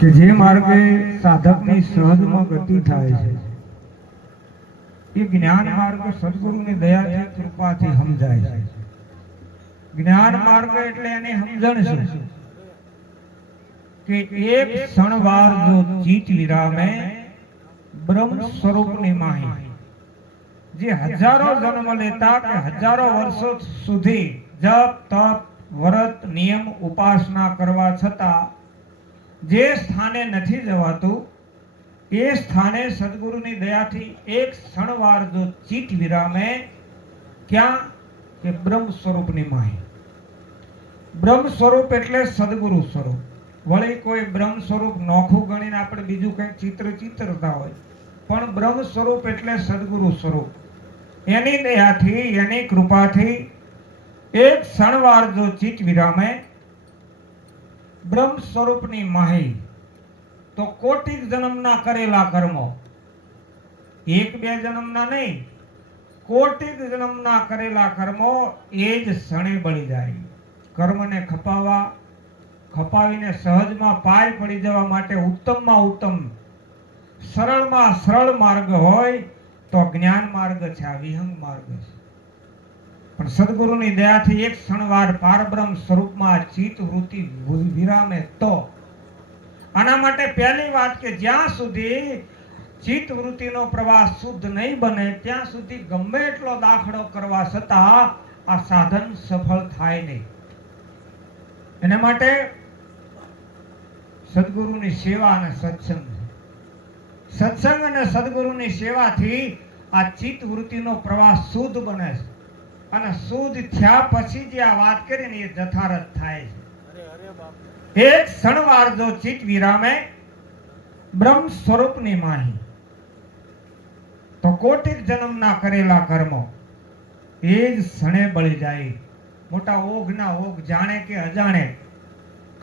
કે જે માર્ગે સાધકની સહજમાં ગતિ થાય છે એ જ્ઞાન માર્ગ સદગુરુની દયાથી કૃપાથી સમજાય છે. જ્ઞાન માર્ગ એટલે એની સમજણ છે કે એક ક્ષણવાર જો ચિત્ત વિરામે બ્રહ્મ સ્વરૂપની માહી, જે હજારો જન્મ લેતા કે હજારો વર્ષો સુધી જપ તપ વ્રત નિયમ ઉપાસના કરવા છતાં જે સ્થાને નથી જવાતું એ સ્થાને સદગુરુની દયાથી એક ક્ષણવાર જો ચિત્ત વિરામે, ક્યાં કે બ્રહ્મ સ્વરૂપની માહી. બ્રહ્મ સ્વરૂપ એટલે સદગુરુ સ્વરૂપ. વળી કોઈ બ્રહ્મ સ્વરૂપ નોખું ગણીને આપણે બીજું કંઈક ચિત્રતા હોય, પણ બ્રહ્મ સ્વરૂપ એટલે સદગુરુ સ્વરૂપ. એની દયાથી એની કૃપાથી એક ક્ષણવાર જો ચિત્ત વિરામે બ્રહ્મ સ્વરૂપની માહી, તો કોટિક જન્મના કરેલા કર્મો, એક બે જન્મના નહીં, કોટિક જન્મના કરેલા કર્મો એ જ ક્ષણે બળી જાય. કર્મને ખપાવીને સહજમાં પાય પડી જવા માટે ઉત્તમમાં ઉત્તમ સરળમાં સરળ માર્ગ હોય તો જ્ઞાન માર્ગ છે, આ વિહંગ માર્ગ છે. પણ સદગુરુની દયાથી એક ક્ષણવાર પારબ્રહ્મ સ્વરૂપમાં ચિત્ત વૃત્તિ વિરામે તો, આના માટે પહેલી વાત કે જ્યાં સુધી ચિત્ત વૃત્તિનો પ્રવાહ શુદ્ધ નહીં બને ત્યાં સુધી ગમે એટલો દાખલો કરવા છતાં આ સાધન સફળ થાય નહીં. એના માટે સદગુરુની સેવા અને સત્સંગ, સત્સંગ અને સદગુરુની સેવાથી આ ચિત્ત વૃત્તિનો પ્રવાહ શુદ્ધ બને છે. અને શુદ્ધ થયા પછી જે આ વાત કરીને એ જથારત થાય છે. એક ક્ષણવાર જો ચિત્ત વિરામે બ્રહ્મ સ્વરૂપની માહી, તો કોટિક જન્મના કરેલા કર્મો એ જ ક્ષણે બળી જાય. મોટા ઓઘના ઓઘ, જાણે કે અજાણે,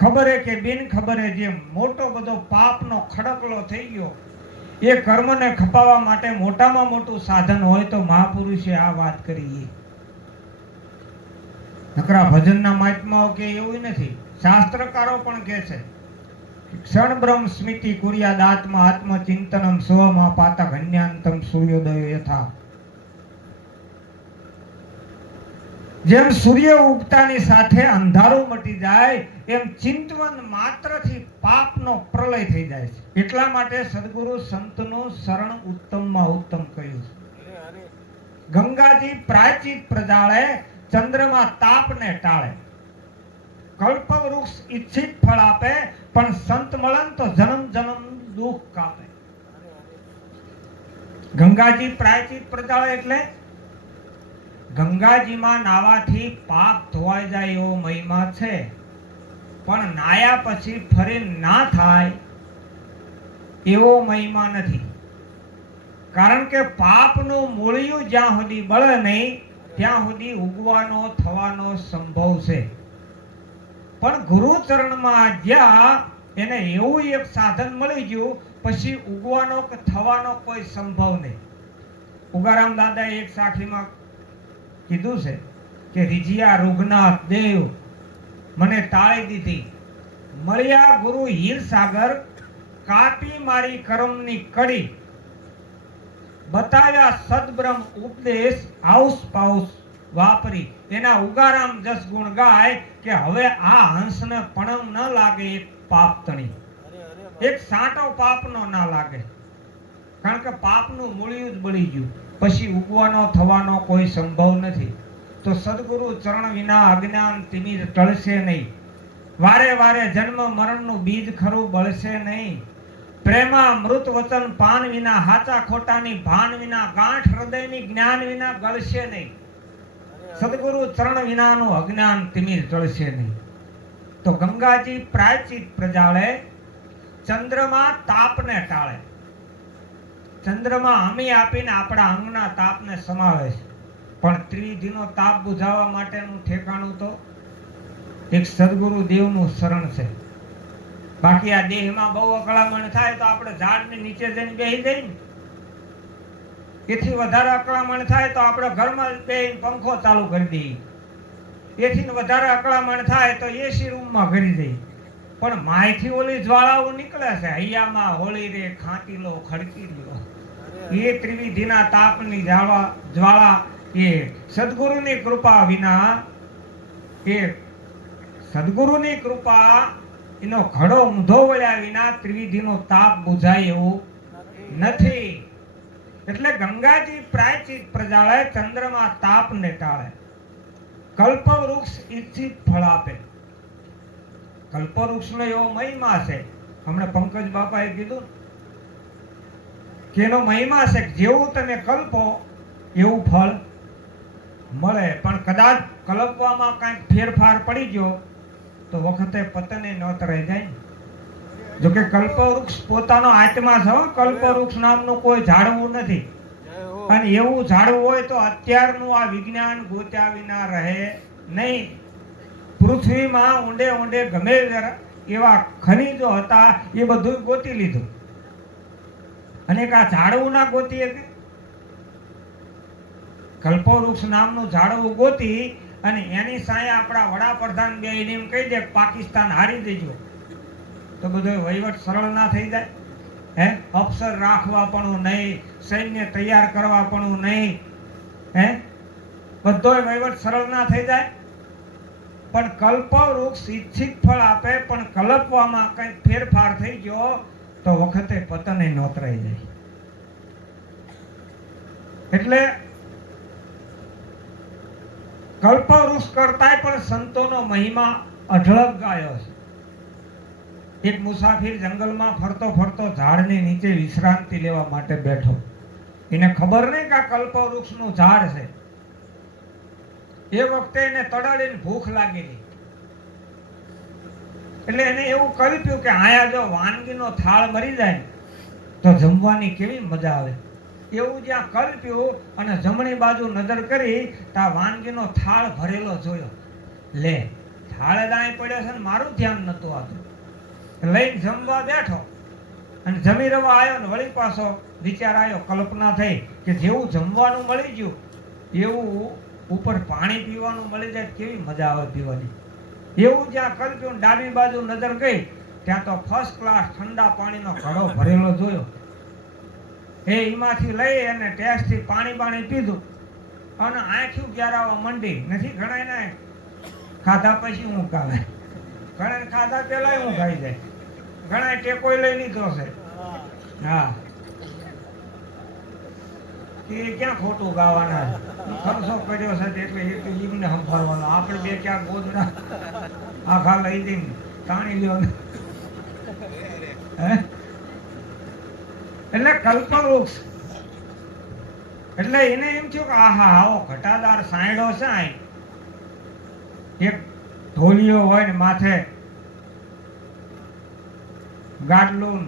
ખબરે કે બિન ખબરે જે મોટો બધો પાપનો ખડકલો થઈ ગયો, એ કર્મને ખપાવવા માટે મોટામાં મોટું સાધન હોય તો મહાપુરુષે આ વાત કરી. નકરા ભજનના મહાત્માઓ કે એવું નથી, શાસ્ત્રકારો પણ કહે છે ક્ષણ બ્રહ્મ સ્મૃતિ કુર્યાદ આત્મા આત્મચિંતનમ સ્વમાં પાતક અન્યાંતમ સૂર્યોદય યથા. જેમ સૂર્ય ઉગતાની સાથે અંધારું મટી જાય એમ ચિંતવન માત્રથી પાપનો પ્રલય થઈ જાય છે. એટલા માટે સદગુરુ સંતનું શરણ ઉત્તમમાં ઉત્તમ કહ્યું છે. ગંગાજી પ્રાયચિત પ્રજાળે, ચંદ્રમાં તાપને ટાળે, કલ્પ વૃક્ષ ઈચ્છિત ફળ આપે, પણ સંત મળન તો જન્મ જન્મ દુઃખ કાપે. ગંગાજી પ્રાયચિત પ્રજાળે એટલે ગંગાજીમાં નાવાથી પાપ ધોવાઈ જાય એવો મહિમા છે, પણ નાયા પછી ફરી ના થાય એવો મહિમા નથી. કારણ કે પાપનું મૂળિયું જ્યાં સુધી બળે નહીં ત્યાં સુધી ઉગવાનો થવાનો સંભવ છે. પણ ગુરુચરણમાં જ્યાં એને એવું એક સાધન મળી ગયું પછી ઉગવાનો કે થવાનો કોઈ સંભવ નહીં. ઉગારામ દાદાએ એક સાખીમાં કીધું છે કે રીજિયા રૂગનાથ દેવ મને ટાળી દીધી, મળ્યા ગુરુ હીર સાગર, કાપી મારી કરમની કડી, બતાવ્યા સદબ્રહ્મ ઉપદેશ, હાઉસ પાઉસ વાપરી. એના ઉગારામ જસ ગુણ ગાય કે હવે આ હંસને પણમ ન લાગે એક પાપ તણી, એક સાંટો પાપનો ના લાગે. કારણ કે પાપનું મૂળિયું જ બળી ગયું, પછી ઉગવાનો થવાનો કોઈ સંભવ નથી. તો સદગુરુ ચરણ વિના અજ્ઞાન તિમિર ટળશે નહીં. વારે વારે જન્મ મરણનું બીજ ખરું બળશે નહીં. પ્રેમા મૃત વચન પાન વિના, હાચા ખોટાની ભાન વિના, ગાંઠ હૃદયની જ્ઞાન વિના ગળશે નહીં. સદગુરુ ચરણ વિનાનું અજ્ઞાન તિમિર ટળશે નહીં. તો ગંગાજી પ્રાયચિત પ્રજાળે, ચંદ્રમાં તાપને ટાળે. ચંદ્રમાં અમી આપીને આપણા અંગના તાપને સમાવે છે, પણ ત્રિદિનો તાપ બુઝાવવા માટેનું ઠેકાણું તો એક સદગુરુ દેવનું શરણ છે. બાકી આ દેહમાં બહુ અકળામણ થાય તો આપણે ઝાડની નીચે જઈને બેસી જઈએ ને, એથી વધારે અકળામણ થાય તો આપણે ઘરમાં બેસીને પંખો ચાલુ કરી દઈએ, એથી વધારે અકળામણ થાય તો એસી રૂમમાં ઘરી જઈએ. પણ માયથી ઓલી જ્વાળાઓ નીકળે છે, હૈયામાં હોળી રે ખાંટી લો ખડકી લો, એ ત્રિવિધિના તાપની જ્વાળા એ સદગુરુની કૃપા વિના, એ સદગુરુની કૃપા એનો ઘડો ઊંધો વળ્યા વિના ત્રિવિધિનો તાપ બુઝાય એવું નથી. એટલે ગંગાજી પ્રાયચિત પ્રજાળે, ચંદ્રમાં તાપ ને ટાળે, કલ્પવૃક્ષ ઈચ્છિત ફળ આપે. કલ્પવૃક્ષનો એવો મહિમા છે, હમણાં પંકજ બાપાએ કીધું કે એનો મહિમા છે કે જેવું તમે કલ્પો એવું ફળ મળે. પણ કદાચ કલ્પવામાં કાંઈક ફેરફાર પડી ગયો તો વખતે પતને ન તરાઈ જાય. જોકે કલ્પવૃક્ષ પોતાનો આત્મા છે, કલ્પવૃક્ષ નામનું કોઈ ઝાડવું નથી. અને એવું ઝાડવું હોય તો અત્યારનું આ વિજ્ઞાન ગોત્યા વિના રહે નહીં. પૃથ્વીમાં ઊંડે ઊંડે ગમે એવા ખનિજો હતા એ બધું ગોતી લીધું, અને આ ઝાડવું ના ગોતી શકે. કલ્પવૃક્ષ નામનું ઝાડવું ગોતી અને એની સામે આપણા વડાપ્રધાન બે એમ કહી દે પાકિસ્તાન હારી દેજો, તો બધો વહીવટ સરળ ના થઈ જાય? હે, અફસર રાખવા પણ નહીં, સૈન્ય તૈયાર કરવા પણ નહીં, હે, બધો વહીવટ સરળ ના થઈ જાય? પણ કલ્પવૃક્ષ ઈચ્છિત ફળ આપે, પણ કલ્પવામાં કંઈક ફેરફાર થઈ ગયો તો વખતે પતને નોતરાઈ જાય. એટલે કલ્પવૃક્ષ કરતાંય પણ સંતોનો મહિમા અઢળક ગાયો છે. એક મુસાફિર જંગલમાં ફરતો ફરતો ઝાડની નીચે વિશ્રાંતિ લેવા માટે બેઠો. એને ખબર નહીં કે આ કલ્પવૃક્ષનું ઝાડ છે. એ વખતે એને તડાડીને ભૂખ લાગેલી, એટલે એને એવું કલ્પ્યું કે આયા જો વાનગીનો થાળ મરી જાય તો જમવાની કેવી મજા આવે. એવું જ્યાં કલ્પ્યું અને જમણી બાજુ નજર કરી તો આ વાનગીનો થાળ ભરેલો જોયો. લે, થાળ દાય પડ્યો છે ને મારું ધ્યાન નતું આવતું. લઈને જમવા બેઠો અને જમી રવા આવ્યો ને વળી પાછો વિચાર આવ્યો, કલ્પના થઈ કે જેવું જમવાનું મળી ગયું એવું ઉપર પાણી પીવાનું મળી જાય કેવી મજા આવે પીવાની. એવું જ્યાં કલ્પ્યું, ડાબી બાજુ નજર ગઈ ત્યાં તો ફર્સ્ટ ક્લાસ ઠંડા પાણીનો ઘડો ભરેલો જોયો. એમાંથી લઈ અને ટેસ્ટથી પાણી પીધું અને આંખ્યું ઘેરાવા મંડી. નથી ઘણા ને ખાધા પછી હું કાલે, ઘણા ખાધા પેલા હું ખાઈ જાય, ઘણા ટેકોય લઈ લીધો છે. હા, એ ક્યાં ખોટું ગાવાના, ખર્ચો કર્યો છે એટલે એમને સંભાળવાનો. આપણે બે ક્યાં ગોદડા આખા લઈ દઈને તાણી લ્યો ને. એટલે કલ્પવૃક્ષ એટલે એને એમ થયું કે આહા આવો ઘટાદાર સાંયડો છે. એક ઢોલિયો હોય ને માથે ગાડલું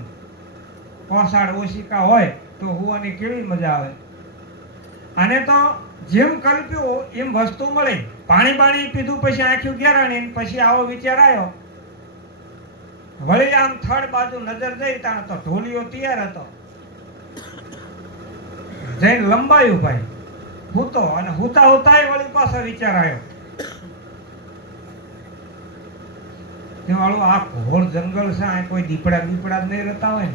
કોસાડ ઓશિકા હોય તો હુવાની કેવી મજા આવે. આને તો જેમ કલ્પ્યું એમ વસ્તુ મળી. પાણી પીધું પછી આંખ્યું ઘેરાણી પછી આવો વિચાર આવ્યો. વળી આમ થડ બાજુ નજર જઈ તાણ તો ઢોલિયો તૈયાર હતો. જઈને લંબાયું ભાઈ હૂતો, અને હુતા વળી પાછો વિચાર આવ્યો વાળું આ ઘોર જંગલ છે, આ કોઈ દીપડા જ નહીં રહેતા હોય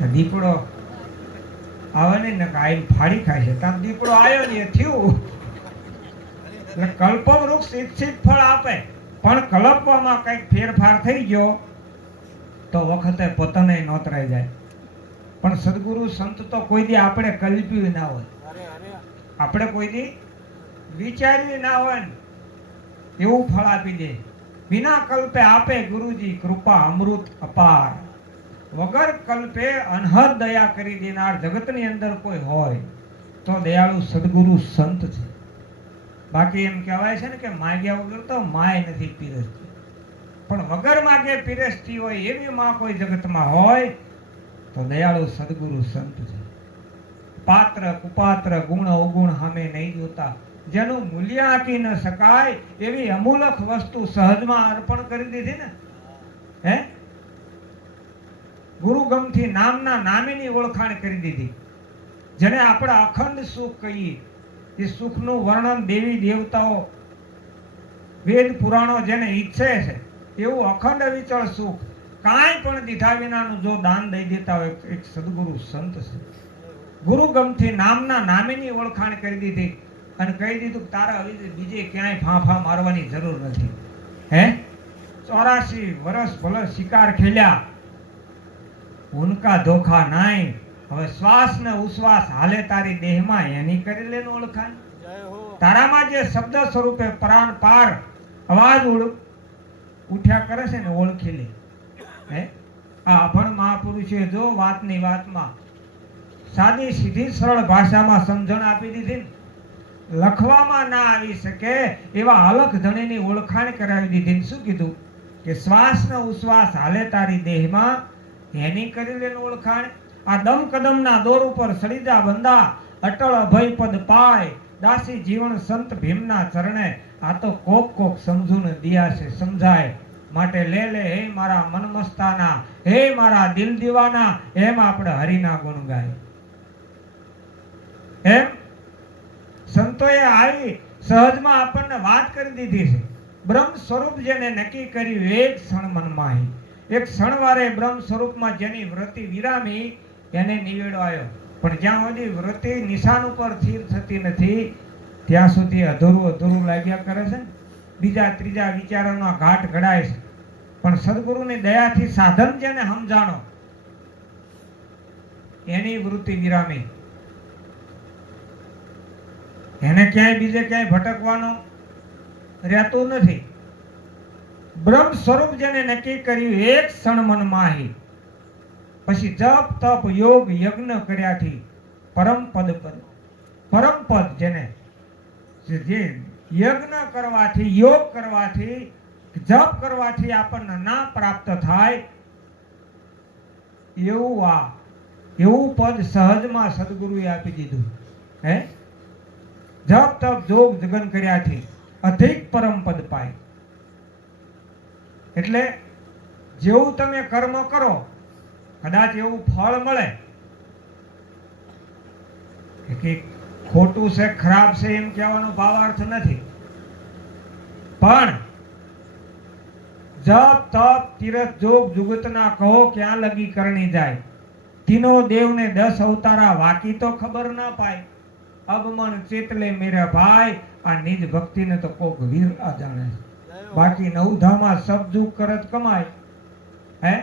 ને. દીપડો આવે ને આઈને ફાડી ખાય છે. ત્યાં દીપડો આવ્યો ને એ થયું. એટલે કલ્પવૃક્ષ ઈચ્છિત ફળ આપે, પણ કલ્પવામાં કંઈક ફેરફાર થઈ ગયો તો વખતે પતને નોતરાઈ જાય. પણ સદગુરુ સંત તો કોઈ દી આપણે કલ્પ્યું ના હોય, આપણે કોઈ દી વિચાર્યું ના હોય ને એવું ફળ આપી દે. વિના કલ્પે આપે ગુરુજી કૃપા અમૃત અપાર. વગર કલ્પે અનહદ દયા કરી દેનાર જગતની અંદર કોઈ હોય તો દયાળુ સદગુરુ સંત છે. બાકી એમ કહેવાય છે ને કે માગ્યા વગર તો માય નથી પીરસતી. પણ વગર માગે પીરસતી હોય એવી માં કોઈ જગતમાં હોય તો દયાળુ સદગુરુ સંત છે. પાત્ર કુપાત્ર ગુણ અવગુણ સામે નહીં જોતા, જેનું મૂલ્ય આંકી ન શકાય એવી અમૂલક વસ્તુ સહજમાં અર્પણ કરી દીધી ને. હે, ગુરુગમથી નામના નામીની ઓળખાણ કરી દીધી. જેને આપણે અખંડ સુખ કહીએ એ સુખનું વર્ણન દેવી દેવતાઓ વેદ પુરાણો જેને ઈચ્છે છે એવું અખંડ અવિચળ સુખ કાંઈ પણ દીધા વિનાનું જો દાન દઈ દેતા હોય એક સદગુરુ સંત છે. ગુરુ ગમથી નામના નામેની ઓળખાણ કરી દીધી અને કહી દીધું કે તારા હવે બીજે ક્યાંય ફાંફા મારવાની જરૂર નથી. હે 84 વર્ષ ભલે શિકાર ખેલ્યા, ઉનકા ધોખા નાય. હવે શ્વાસ ને ઉશ્વાસ હાલે તારી દેહમાં એની કરી લે ઓળખાણ. તારામાં જે શબ્દ સ્વરૂપે પ્રાણ પાર અવાજ ઉઠ્યા કરે છે ને ઓળખી લે. હે આ અભણ મહાપુરુષે જો વાતની વાતમાં સાદી સીધી સરળ ભાષામાં સમજણ આપી દીધી ને, લખવામાં ના આવી શકે એવા અલખ ધણીની ઓળખાણ કરાવી દીધી. શું કીધું કે શ્વાસ ને ઉશ્વાસ હાલે તારી દેહમાં એની કરી લે ઓળખાણ. આ દમ કદમના દોર ઉપર સળીજા બંદા અટળ અભય પદ પાય, દાસી જીવન સંત ભીમના ચરણે. આ તો કોક કોક સમજું ને દિયા છે સમજાય. માટે લે લે હે મારા મન મસ્તાના, હે મારા દિલ દીવાના, એમ આપણે હરિના ગુણ ગાય. એમ સંતોએ આવી સહજમાં આપણને વાત કરી દીધી છે. બ્રહ્મ સ્વરૂપ જેને નક્કી કર્યું એક ક્ષણ મનમાં, એક ક્ષણ વારે બ્રહ્મ સ્વરૂપમાં જેની વૃત્તિ વિરામી એને નિવેડો આવ્યો. પણ જ્યાં સુધી વૃત્તિ નિશાન ઉપર સ્થિર થતી નથી ત્યાં સુધી અધૂરું અધૂરું લાગ્યા કરે છે. બીજા ત્રીજા વિચારોના ઘાટ ઘડાય છે. પણ સદગુરુની દયાથી સાધન જેને સમજાણો એની વૃત્તિ વિરામી, એને ક્યાંય બીજે ક્યાંય ભટકવાનો રહેતું નથી. બ્રહ્મ સ્વરૂપ જેને નક્કી કર્યું એક ક્ષણ મન માહી, પછી જપ તપ યોગ યજ્ઞ કર્યાથી પરમ પદ પરમ પદ જેને જે યજ્ઞ કરવાથી યોગ કરવાથી જપ કરવાથી આપણને ના પ્રાપ્ત થાય એવું પદ સહજમાં સદગુરુએ આપી દીધું. હે જપ તપ જોગ જગન કર્યાથી અધિક પરમ પદ પાય. એટલે જેવું તમે કર્મ કરો કદાચ એવું ફળ મળે કે ખોટું છે ખરાબ છે એમ કહેવાનો ભાવાર્થ નથી, પણ જપ તપ તીરથ જોગ જુગતના કહો ક્યાં લગી કરણી જાય. તીનો દેવને 10 અવતારા વાકી તો ખબર ના પાય. અગમન ચેતલે મેરા ભાઈ, આ નિજ ભક્તિને તો કોક વીર આ જાણે. બાકી નવધામાં સબજુગ કરત કમાય. હે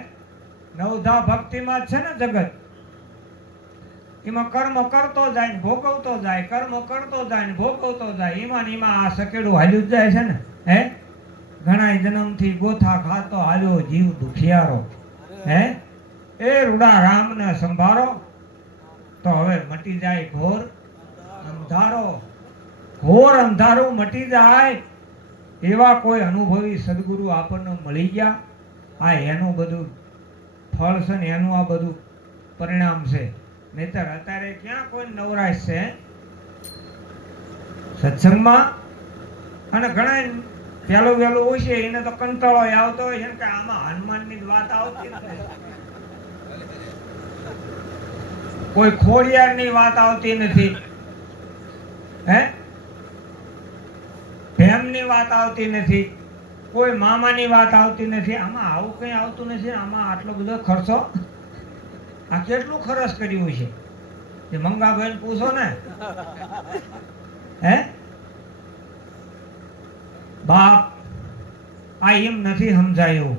નવધા ભક્તિમાં છે ને જગત, એમાં કર્મ કરતો જાય ને ભોગવતો જાય, કર્મ કરતો જાય ને ભોગવતો જાય. એમાં આ સકેડું હાલ્યું જ જાય છે ને. હે ઘણા જન્મથી ગોથા ખાતો હાલ્યો જીવ દુખિયારો. હે એ રૂડા રામને સંભાળો તો હવે મટી જાય ઘોર અંધારો. ઘોર અંધારું મટી જાય એવા કોઈ અનુભવી સદગુરુ આપણને મળી ગયા. આ એનું બધું ફળ છે ને એનું આ બધું પરિણામ છે. નહીતર અત્યારે ક્યાં કોઈ નવરાશ છે સત્સંગમાં. અને ઘણા પેલું વહેલું હોય છે એને તો કંટાળો આવતો હોય છે કે આમાં હનુમાનની વાત આવતી નથી, કોઈ ખોડિયારની વાત આવતી નથી, હે ભેમની વાત આવતી નથી, કોઈ મામાની વાત આવતી નથી. આમાં આવું કઈ આવતું નથી. આમાં આટલો બધો ખર્ચો, આ કેટલું ખર્ચ કર્યું છે એ મંગાભાઈ પૂછો ને. હે બાપ આ એમ નથી સમજાયું.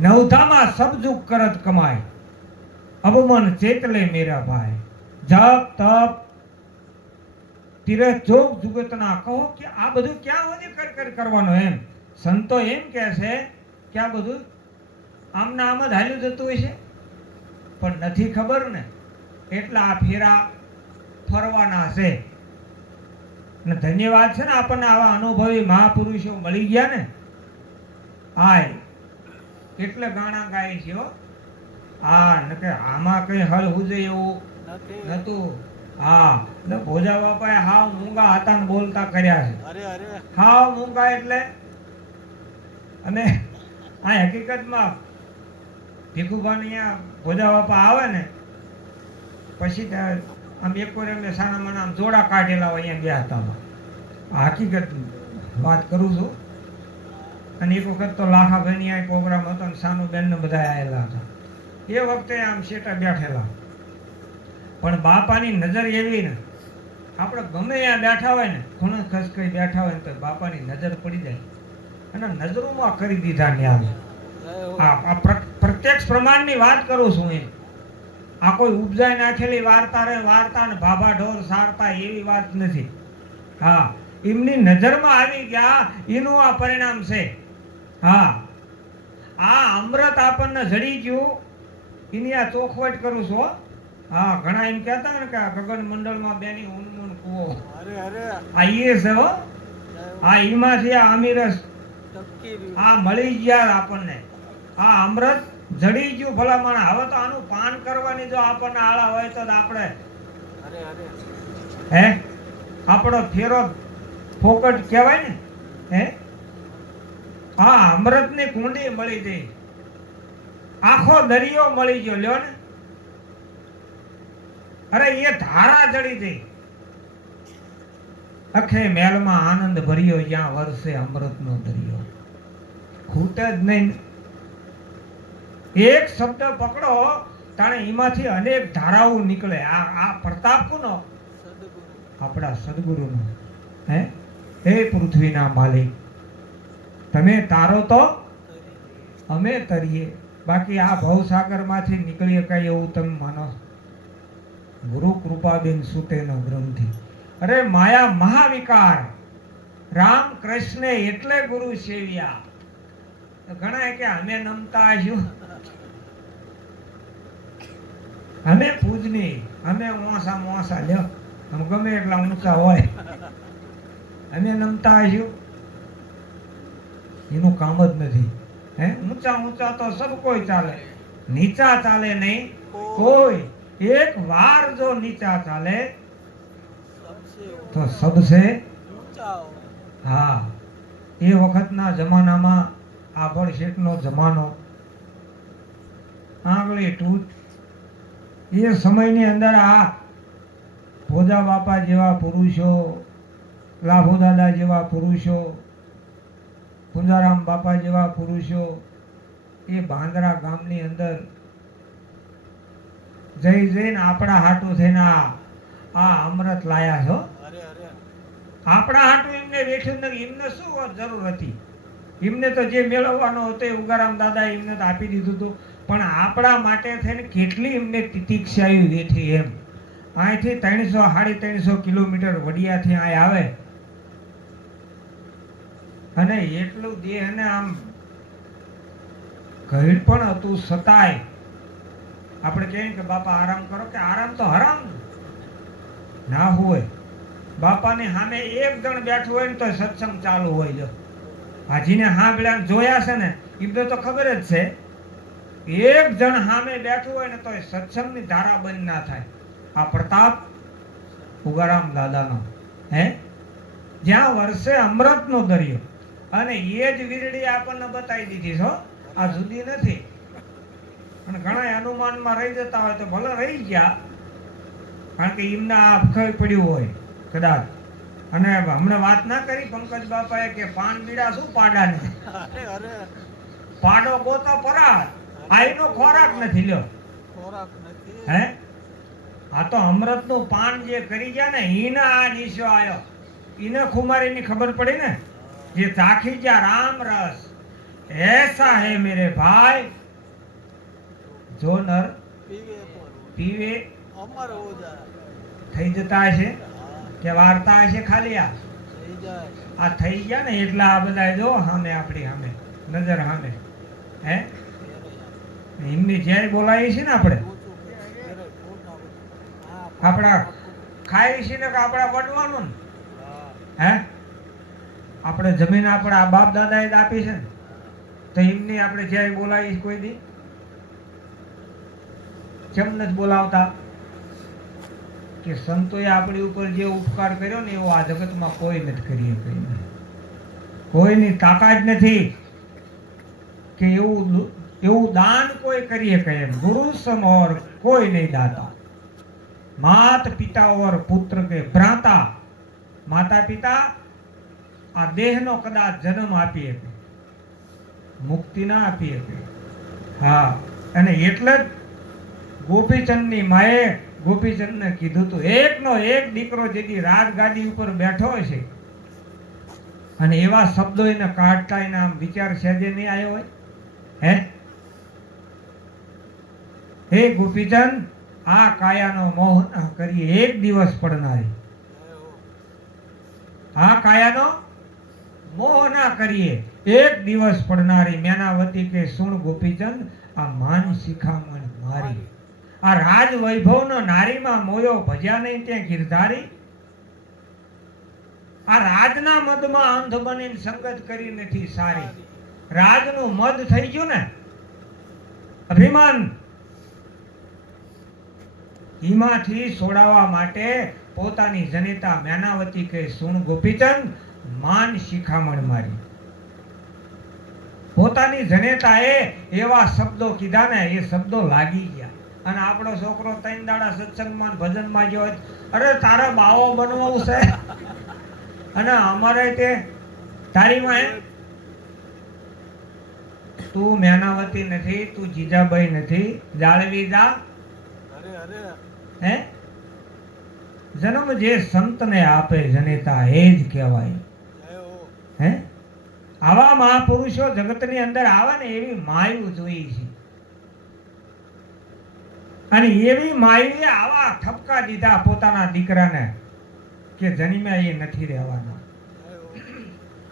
નવધામાં સબજુગ કરત કમાય, અબમન ચેતલે મેરા ભાઈ. જપ તપ તીરથ જોગ જુગતના કહો કે આ બધું ક્યાં સુધી કરવાનું. એમ સંતો એમ કહે છે કે આ બધું આમના આમ જ હાલ્યું જતું હોય છે, પણ નથી ખબર ને. એટલા આ ફેરા ફરવાના છે. ને ધન્યવાદ છે ને આપણને આવા અનુભવી મહાપુરુષો મળી ગયા ને. આય એટલે ગાણા ગાય છે. આમાં કઈ હલ હુજે એવું નતું. હા ભોજા બાપાએ હાવ મૂંગા હતા ને બોલતા કર્યા છે. હાવ મૂંગા એટલે અને આ હકીકતમાં ભીખુભાઈ ભોજા બાપા આવે ને પછી આમ એક વાર એમને સાના મને આમ જોડા કાઢેલા હોય અહીંયા ગયા હતા. હકીકત વાત કરું છું. અને એક વખત તો લાખાભાઈની આ પ્રોગ્રામ હતો ને સાનુબેન ને બધા આવેલા હતા. એ વખતે આમ શેટા બેઠેલા, પણ બાપાની નજર એવી ને, આપણે ગમે ત્યાં બેઠા હોય ને, ખૂણે ખસકાઈ બેઠા હોય ને, તો બાપાની નજર પડી જાય અને નજરોમાં કરી દીધા ન્યાલ. આ પ્રત્યક્ષ પ્રમાણની વાત કરું છું એમ. આ કોઈ ઉપજાઈ નાખેલી વાર્તા રે વાર્તા ને ભાભા ઢોર સારતા એવી વાત નથી. હા, એમની નજરમાં આવી ગયા એનું આ પરિણામ છે. હા, આ અમૃત આપણને જડી ગયું એની આ ચોખવટ કરું છું. હા, ઘણા એમ કહેતા ને કે આ ગગન મંડળમાં બેની ઊનમૂન કૂવો, આ એ છે હો. આ એમાંથી આ અમીરસ આ મળી ગયા આપણને. આ અમૃત જડી ગયું ભલામણ. હવે તો આનું પાન કરવાની જો આપણને આળા હોય તો આપણે હે આપણો ફેરો ફોકટ કહેવાય ને. હે, આ અમૃતની કુંડી મળી ગઈ, આખો દરિયો મળી ગયો. લ્યો ને, અરે એ ધારા જડી ગઈ. અખે મેલમાં આનંદ ભર્યો, જ્યાં વરસે અમૃતનો દરિયો. ખૂટે જ નહીં. એક શબ્દ પકડો તાણે એમાંથી અનેક ધારાઓ નીકળે. આ પ્રતાપ કોનો? આપણા સદગુરુનો. હે પૃથ્વીના માલિક, તમે તારો તો અમે તરીએ, બાકી આ ભવસાગરમાંથી નીકળી શકાય એવું તમે માનો? ગુરુ કૃપાબેન સુતેનો ગ્રંથિ. અરે માયા મહાવિકાર, રામ કૃષ્ણ એટલે ગુરુ સેવ્યા. ઘણા કે અમે નમતા હશું, અમે પૂજની, અમે ઓસા મોસા લ્યો, અમે ગમે એટલા ઊંચા હોય, અમે નમતા હશું. એનું કામ જ નથી. હે, ઊંચા ઊંચા તો સબ કોઈ ચાલે, નીચા ચાલે નહીં કોઈ. એક વાર જો નીચા ચાલે તો સબસે. હા, એ વખતના જમાનામાં આભળ શેઠનો જમાનો, આંગળી તૂટ. એ સમયની અંદર આ ભોજા બાપા જેવા પુરુષો, લાભો દાદા જેવા પુરુષો, પુંજારામ બાપા જેવા પુરુષો એ બાંદ્રા ગામની અંદર જઈ જઈને આપણા હાટું થઈને આ અમૃત લાયા છો. આપણા હાટું એમને વેઠ્યું નથી. એમને શું જરૂર હતી? એમને તો જે મેળવવાનો હતો એ ઉગારામ દાદા એમને તો આપી દીધું હતું. પણ આપણા માટે થઈને કેટલી એમને તિતિક્ષાયું વેઠી એમ. અહીંથી 300-350 કિલોમીટર વડિયાથી અહીં આવે અને એટલું દેહને આમ ઘર પણ હતું છતાંય આપણે કહીએ કે બાપા આરામ કરો, કે આરામ તો હરામ ના હોય. બાપાની સામે એક જણ બેઠું હોય ને તો સત્સંગ ચાલુ હોય. જો હાજીને સાંભળ્યા જોયા છે ને એમને તો ખબર જ છે, એક જણ સામે બેઠું હોય ને તો સત્સંગની ધારા બંધ ના થાય. આ પ્રતાપ ઉગારામ દાદાનો. હે, જ્યાં વર્ષે અમૃતનો દરિયો, અને એ જ વીરડી આપણને બતાવી દીધી છો. આ જુદી નથી. અને ઘણા અનુમાનમાં રહી જતા હોય તો ભલે રહી ગયા, કારણ કે એમના અફખઈ પડ્યું હોય કદાચ. અને હમણાં વાત ના કરી પંકજ બાપાએ કે પાન બીડા શું પાડાને, પાડો ગોતો પરાર, આ એનો ખોરાક નથી. લ્યો, હે, આ તો અમૃતનું પાન જે કરી ગયા ને એના આ નિશો આવ્યો. એને ખુમારીની ખબર પડી ને, જે ચાખી ગયા રામ રસ, ऐसा है मेरे भाई, जो नर पीवे अमर हो जाए. થઈ જતા હશે કે વાર્તા હશે ખાલી આ થઈ ગયા ને એટલા આ બધા જો સામે આપણી સામે નજર સામે. હે, એમની જય બોલાવી છે ને આપણે આપણા ખાઈ છે ને કે આપણા વડવાનું ને. હે, આપણે જમીન આપણા બાપ દાદાએ જ આપી છે ને, તો એમની આપણે જય બોલાવી કોઈ દી કેમ નથી બોલાવતા? કે સંતોએ આપણી ઉપર જે ઉપકાર કર્યો ને એવો આ જગતમાં કોઈ નથી કરી શક્યું. કોઈની તાકાત નથી કે એવું દાન કોઈ કરી શકે એમ. ગુરુ સમોર કોઈ નહીં દાતા. માત પિતા ઓર પુત્ર કે ભ્રાતા. માતા પિતા આ દેહનો કદાચ જન્મ આપી શકે, મુક્તિ ના આપી શકે. હા, અને એટલે જ ગોપીચંદની માએ ગોપીચંદને કીધું તું, એકનો એક દીકરો જેથી રાજગાદી ઉપર બેઠો છે અને એવા શબ્દો એને કાઢતા એને આમ વિચાર સહેજે નહીં આવ્યો હોય. હે ગોપીચંદ, આ કાયાનો મોહ ન કરીએ, એક દિવસ પડનારી. આ કાયાનો મોહ ના કરીએ, એક દિવસ પડનારી. મેનાવતી કે સુણ ગોપીચંદ, આ માન શિખામણ મારી. આ રાજ વૈભવનો નારીમાં મોયો ભજ્યા નહીં તે ગિરધારી. આ રાજના મદમાં અંધ બનીને સંગત કરી નથી સારી. રાજનું મદ થઈ ગયું ને, અભિમાન, એમાંથી છોડાવવા માટે પોતાની જનિતા મેનાવતી કે સુણ ગોપીચંદ, માન શિખામણ મારી. પોતાની જનેતાએ એવા શબ્દો કીધા ને, એ શબ્દો લાગી ગયા. અને આપણો છોકરો 3 દાડા સત્સંગમાં ભજનમાં ગયો, અરે તારે બાવો બનવું છે, અને અમારે તે તારીમાં તું મેનાવતી નથી, તું જીજાબાઈ નથી, જાળવી જા. હે, જન્મ જે સંતને આપે જનેતા એ જ કહેવાય. હે, આવા મહાપુરુષો જગતની અંદર આવે ને, એવી માયું જોઈ છે. અને એવી માયુએ આવા ઠપકા દીધા પોતાના દીકરાને કે જન્મ્યા એ નથી રહેવાના.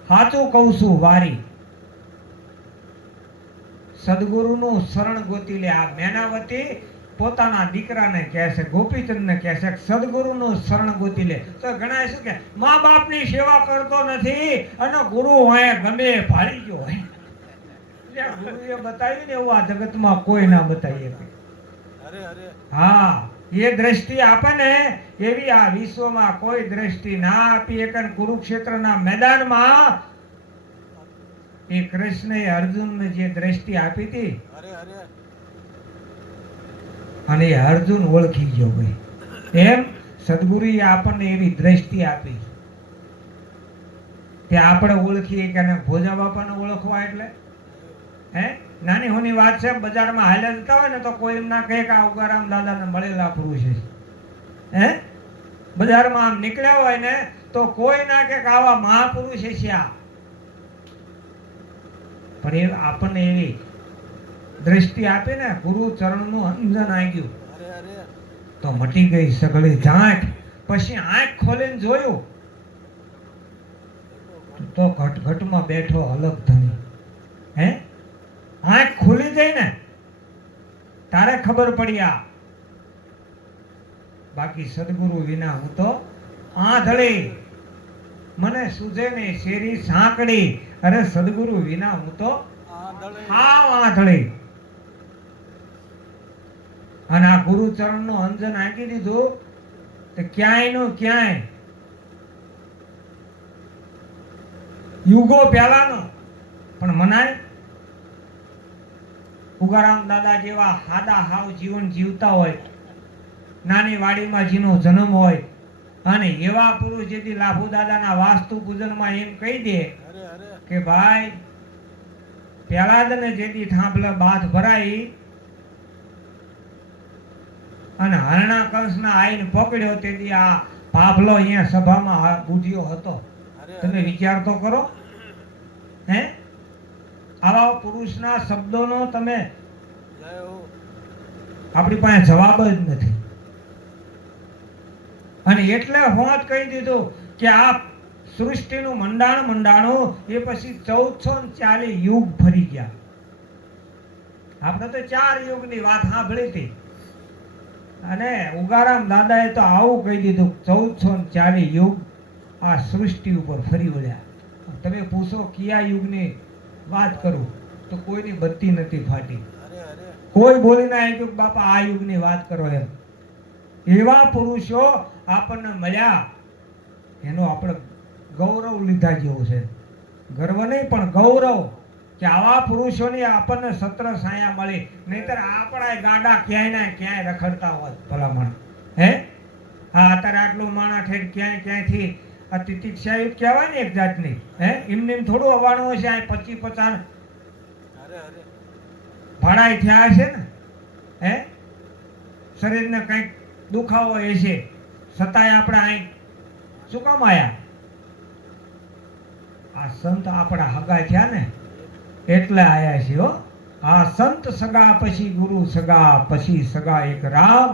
સાચું કહું છું વારી, સદગુરુનું શરણ ગોતી લે. આ મેનાવતી પોતાના દીકરાને કહે છે, ગોપીચંદને કહે છે, સદગુરુનું શરણ ગોતી લે. તો ઘણા શું કે, મા બાપની સેવા કરતો નથી અને ગુરુ હોય ગમે ભાળી ગયો હોય. ગુરુએ બતાવ્યું ને એવું આ જગતમાં કોઈ ના બતાવી શકે. હા, એ દ્રષ્ટિ આપે ને એવી આ વિશ્વમાં કોઈ દ્રષ્ટિ ના આપી એક. કુરુક્ષેત્રના મેદાનમાં એ કૃષ્ણએ અર્જુનને જે દ્રષ્ટિ આપી હતી, અને અર્જુન ઓળખી ગયો ભાઈ. એમ સદગુરુએ આપણને એવી દ્રષ્ટિ આપી કે આપણે ઓળખીએ કે ભોજા બાપાને ઓળખવા. એટલે હે, નાની હોની વાત છે, બજારમાં હાલ્યા જતા હોય ને તો કોઈ એમ ના કહે કે આ ઉગારામ દાદાને મળેલા પુરુષ છે. હે, બજારમાં આમ નીકળ્યા હોય ને તો કોઈ ના કહે કે આવા મહાપુરુષ છે આ. પણ એ આપણને એવી દ્રષ્ટિ આપે ને, ગુરુ ચરણનું અંજન આવી ગયું તો મટી ગઈ સગળી ઝાંખ. પછી આંખ ખોલીને જોયું તો ઘટઘટમાં બેઠો અલગ ધણી. હે, આંખ ખુલી ગઈ ને તારે ખબર પડી આ. બાકી સદગુરુ વિના હું તો આંધળી, મને સૂઝે ને શેરી સાંકડી. અરે સદગુરુ વિના હું તો આંધળી. અને આ ગુરુ ચરણ નું અંજન આંકી દીધું તો ક્યાંય નું ક્યાંય યુગો પહેલાનો પણ મનાય. ઉગારામ દાદા જેવા હાદા હાવ જીવન જીવતા હોય, નાની વાડીમાં જેનો જન્મ હોય, અને એવા પુરુષ જેથી લાભુ દાદાના વાસ્તુ પૂજનમાં એમ કહી દે કે ભાઈ પેલાદને જેથી થાંભલે બાથ ભરાઈ અને હરણા કંસના આઈને પકડ્યો તેથી આ ભાભલો અહીંયા સભામાં બુઢિયો હતો. તમે વિચાર તો કરો. હે, આવા પુરુષના શબ્દોનો તમે આપણી પાસે જવાબ જ નથી. અને એટલે હોત કહી દીધું કે આ સૃષ્ટિનું મંડાણું એ પછી 1440 યુગ ફરી ગયા. આપણે તો 4 યુગની વાત સાંભળી હતી, અને ઉગારામ દાદાએ તો આવું કહી દીધું 1440 યુગ આ સૃષ્ટિ ઉપર ફરી વળ્યા. તમે પૂછો કયા યુગની વાત કરું તો કોઈની બત્તી નથી ફાટી. કોઈ બોલી ના આવ્યું બાપા આ યુગની વાત કરો એમ. એવા પુરુષો આપણને મળ્યા એનો આપણે ગૌરવ લીધા જેવું છે. ગર્વ નહીં પણ ગૌરવ કે આવા પુરુષોની આપણને સત્ર છાયા મળી. નહીતર આપણા ગાડા ક્યાંય ને ક્યાંય રખડતા હોત ભલામણ. હે, હા, અત્યારે આટલું માણસ ક્યાંય ક્યાંયથી આ તિતિક્ષા યુદ્ધ કહેવાય ને એક જાતની. હે એમને એમ થોડું અવાણું હશે. આ 25-50 ભાડાઈ થયા હશે ને. હે શરીરને કંઈક દુખાવો હશે, છતાંય આપણે અહીં શું કામ આયા? આ સંત આપણા હગા થયા ને એટલે આયા છે. હો આ સંત સગા પછી ગુરુ સગા પછી સગા એક રામ,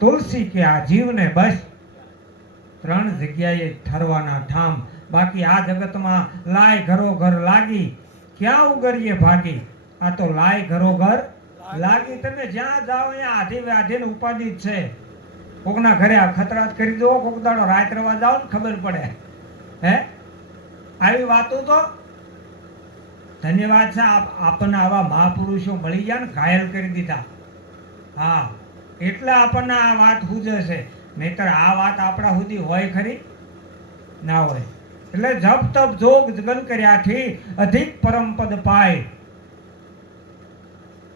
તુલસી કે આ જીવને બસ 3 જગ્યાએ ઠરવાના ઠામ. બાકી આ જગતમાં લાય ઘરો ઘર લાગી, ક્યાં ઉગરીએ ભાગી. આ તો લાય ઘરો ઘર લાગી. તમે જ્યાં જાઓ ત્યાં આધી વ્યાધીને ઉપાધિ જ છે. કોકના ઘરે આ ખતરાત કરી દો, કોક દાડો રાત રવા જાઓ ને ખબર પડે. હે આવી વાતો તો ધન્યવાદ છે આપણને આવા મહાપુરુષો મળી ગયા ને, ઘાયલ કરી દીધા. હા એટલે આપણને આ વાત હુજે છે, નહીતર આ વાત આપણા સુધી હોય ખરી? ના હોય. એટલે જપ તપ જોગ જગન કર્યાથી અધિક પરમ પદ પાય.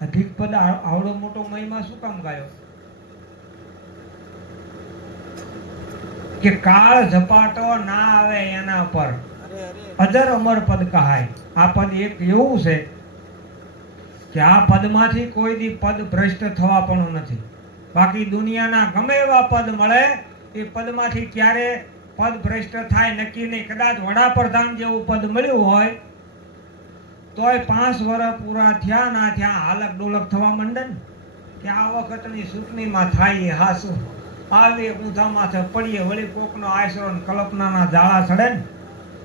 અધિક પદ આવડો મોટો મહિમા શું કામ ગાયો? કે કાળ ઝપાટો ના આવે એના પર અજર અમર પદ કહાય. આ પદ એક એવું છે કે આ પદમાંથી કોઈ દી પદ ભ્રષ્ટ થવા પણ નથી. બાકી દુનિયાના ગમે એવા પદ મળે એ પદમાંથી ક્યારે પદ ભ્રષ્ટ થાય નક્કી નહીં. કદાચ વડાપ્રધાન જેવું પદ મળ્યું હોય તોય 5 વર્ષ પૂરા થયા ના થયા હાલક ડોલક થવા માંડે ને કે આ વખતની ચૂંટણીમાં થાય એ હાસું આવી ઊંધા માથે પડીએ, વળી કોકનો આશરો ને કલ્પનાના જાળા ચડે ને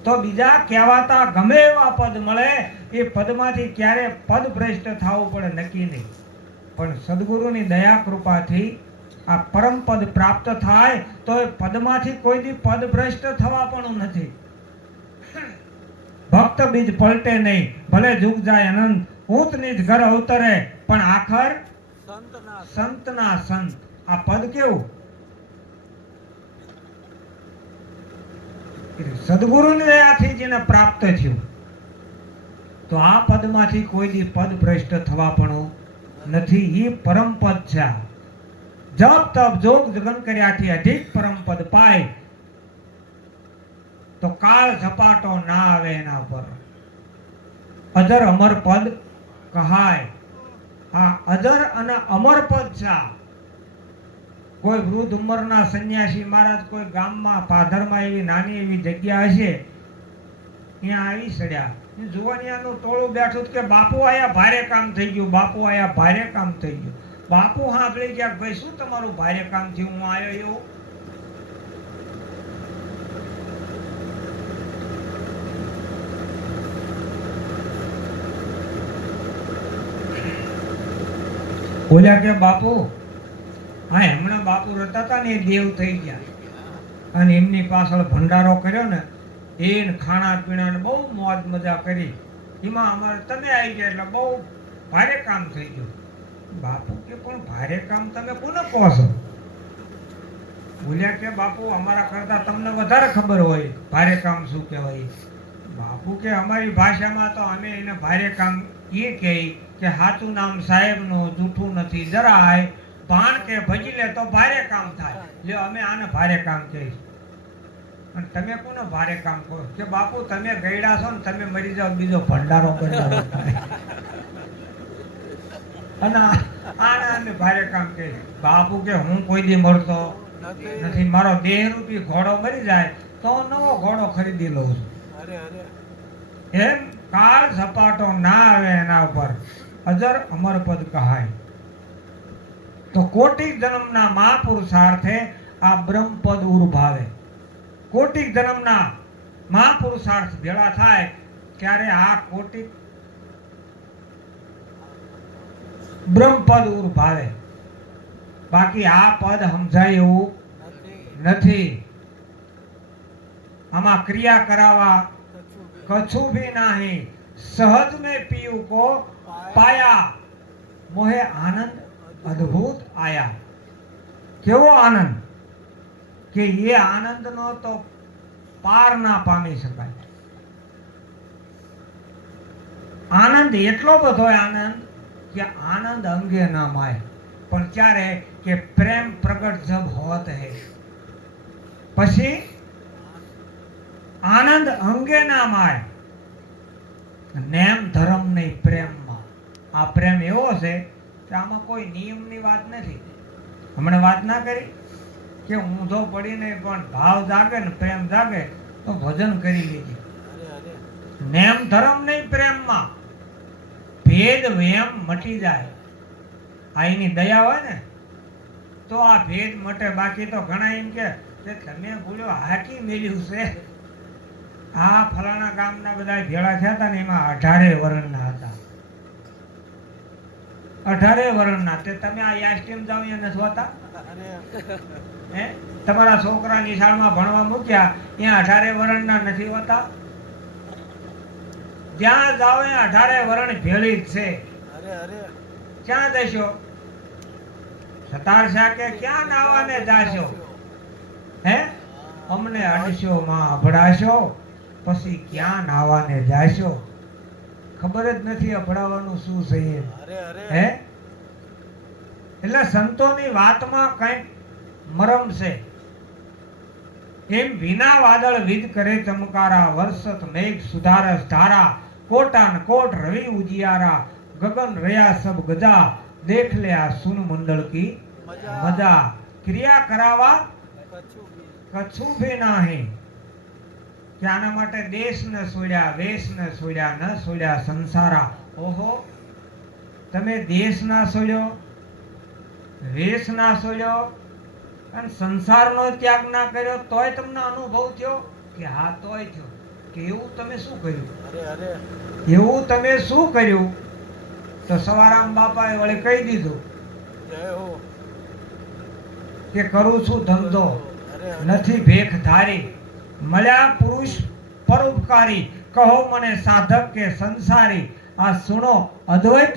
તો બીજા કહેવાતા ગમે એવા પદ મળે એ પદમાંથી ક્યારે પદ ભ્રષ્ટ થવું પડે નક્કી નહીં. પણ સદગુરુની દયા કૃપાથી આ પરમ પદ પ્રાપ્ત થાય તો એ પદમાંથી કોઈ દી પદ ભ્રષ્ટ થવા પણ નથી. ભક્ત બીજ પલટે નહીં, ભલે જુગ જાય અનંત, ઊંચ નીચ ઘર અવતરે પણ આખર સંતના સંત. આ પદ કેવું? સદગુરુની દયાથી જેને પ્રાપ્ત થયું તો આ પદમાંથી કોઈ દી પદ ભ્રષ્ટ થવા પણ નથી. એ પરમ પદ છે. જપ તપ જોગ જગન કર્યાથી અધિક પરમ પદ પાય તો કાળ ઝપાટો ના આવે એના પર. અજર અમર પદ કહાય. આ અજર અને અમર પદ છે. કોઈ વૃદ્ધ ઉંમરના સંન્યાસી મહારાજ કોઈ ગામમાં પાધરમાં એવી નાની એવી જગ્યા હશે ત્યાં આવી સડ્યા. જુવાનિયાનું ટોળું બેઠું કે બાપુ આયા ભારે કામ થઈ ગયું, બાપુ આયા ભારે કામ થઈ ગયું. બાપુ સાંભળી ગયા ભાઈ શું તમારું ભારે કામ થયું? હું આવ્યો એવું. બોલ્યા કે બાપુ હા હમણાં બાપુ રહેતા હતા ને એ દેવ થઈ ગયા અને એમની પાછળ ભંડારો કર્યો ને એ ખાણા પીણા બહુ મોજ મજા કરી. એમાં અમારે તમે આવી ગયા એટલે બહુ ભારે કામ થઈ ગયું. બાપુ કે પણ ભારે કામ તમે કોને કહો છો? બોલ્યા કે બાપુ અમારા કરતા તમને વધારે ખબર હોય ભારે કામ શું કહેવાય. બાપુ કે અમારી ભાષામાં તો અમે એને ભારે કામ એ કહી કે સાચું નામ સાહેબનું જૂઠું નથી જરાય, ભાણ કે ભજી લે તો ભારે કામ થાય. લ્યો અમે આને ભારે કામ કહીશું. અને તમે કોને ભારે કામ કરો? કે બાપુ તમે ગયડા છો ને તમે મરી જાઓ બીજો ભંડારો બનાવો અને આને અમે ભારે કામ કહીએ. બાપુ કે હું કોઈ દી મરતો નથી, મારો દેહ રૂપી ઘોડો મરી જાય તો નવો ઘોડો ખરીદી લઉં છું. એમ કાળ ઝપાટો ના આવે એના ઉપર અજર અમર પદ કહાય. તો કોટિક જન્મના મહાપુરુષાર્થે આ બ્રહ્મપદ ઉર્ભાવે. કોટિક જન્મના મહાપુરુષાર્થ ભેળા થાય ત્યારે આ કોટિક બ્રહ્મપદ ઉર્ભાવે. બાકી આ પદ સમજાય એવું નથી. આમાં ક્રિયા કરાવા કછું ભી નહીં, સહજ में पीयू को पाया, मोहे आनंद अद्भुत आया. કેવો આનંદ કે એ આનંદ નો તો પાર ના પામી શકાય. આનંદ એટલો બધો આનંદ કે આનંદ અંગે ના માય. પણ ક્યારે કે પ્રેમ પ્રગટ જબ હોત હે પછી આનંદ અંગે ના માય, નેમ ધર્મ નહીં પ્રેમમાં. આ પ્રેમ એવો છે કે આમાં કોઈ નિયમની વાત નથી. હમણાં વાત ના કરી કે ઊંધો પડીને પણ ભાવ જાગે ને પ્રેમ જાગે તો ભજન કરી લેજે. નેમ ધર્મ નહીં પ્રેમમાં, ભેદ વેમ મટી જાય. આ એની દયા હોય ને તો આ ભેદ મટે. બાકી તો ઘણા એમ કે તમે બોલ્યો હાકી મેલ્યું છે. આ ફલાણા ગામના બધા ભેળા થયા હતા ને એમાં 18 વર્ષના હતા. 18 વર્ષના. તે તમે આ યાસ્ટીમ જાવ અહીંયા નથી હોતા? હે, તમારા છોકરા નિશાળમાં ભણવા મૂક્યા ત્યાં 18 વર્ષના નથી હોતા? જ્યાં જાઓ એ 18 વર્ષ ભેળી જ છે. ક્યાં જશો? સતાર કે ક્યાં નાવાને જાશો? હે, અમને અડશો માં અભડાશો, પછી ક્યાં નાવાને જાશો? ખબર જ નથી અભડાવાનું શું છે. હે, એટલે સંતોની વાતમાં કંઈક મરમ છે. એમ વિના વાદળ વિધ કરે ચમકારા, વર્ષત મેઘ સુધારસ ધારા, કોટાન કોટ રવિ ઉજિયારા, ગગન રહ્યા સબ ગજા, દેખ લે આ સુન મંડળ કી મજા, ક્રિયા કરાવા કછું ભી નાહી. કે આના માટે દેશ ન છોડ્યા, વેશ ન છોડ્યા, ન છોડ્યા સંસારા. ઓહો, તમે દેશ ના છોડ્યો, વેશ ના છોડ્યો અને સંસારનો ત્યાગ ના કર્યો તોય તમને અનુભવ થયો કે હા તોય થયો. કે એવું તમે શું કર્યું? એવું તમે શું કર્યું? તો સવારામ બાપાએ વળી કહી દીધું કે કરું છું ધંધો, નથી ભેખ ધારી, મળ્યા પુરુષ પરોપકારી, કહો મને સાધક કે સંસારી, આ સુનો અદ્વૈત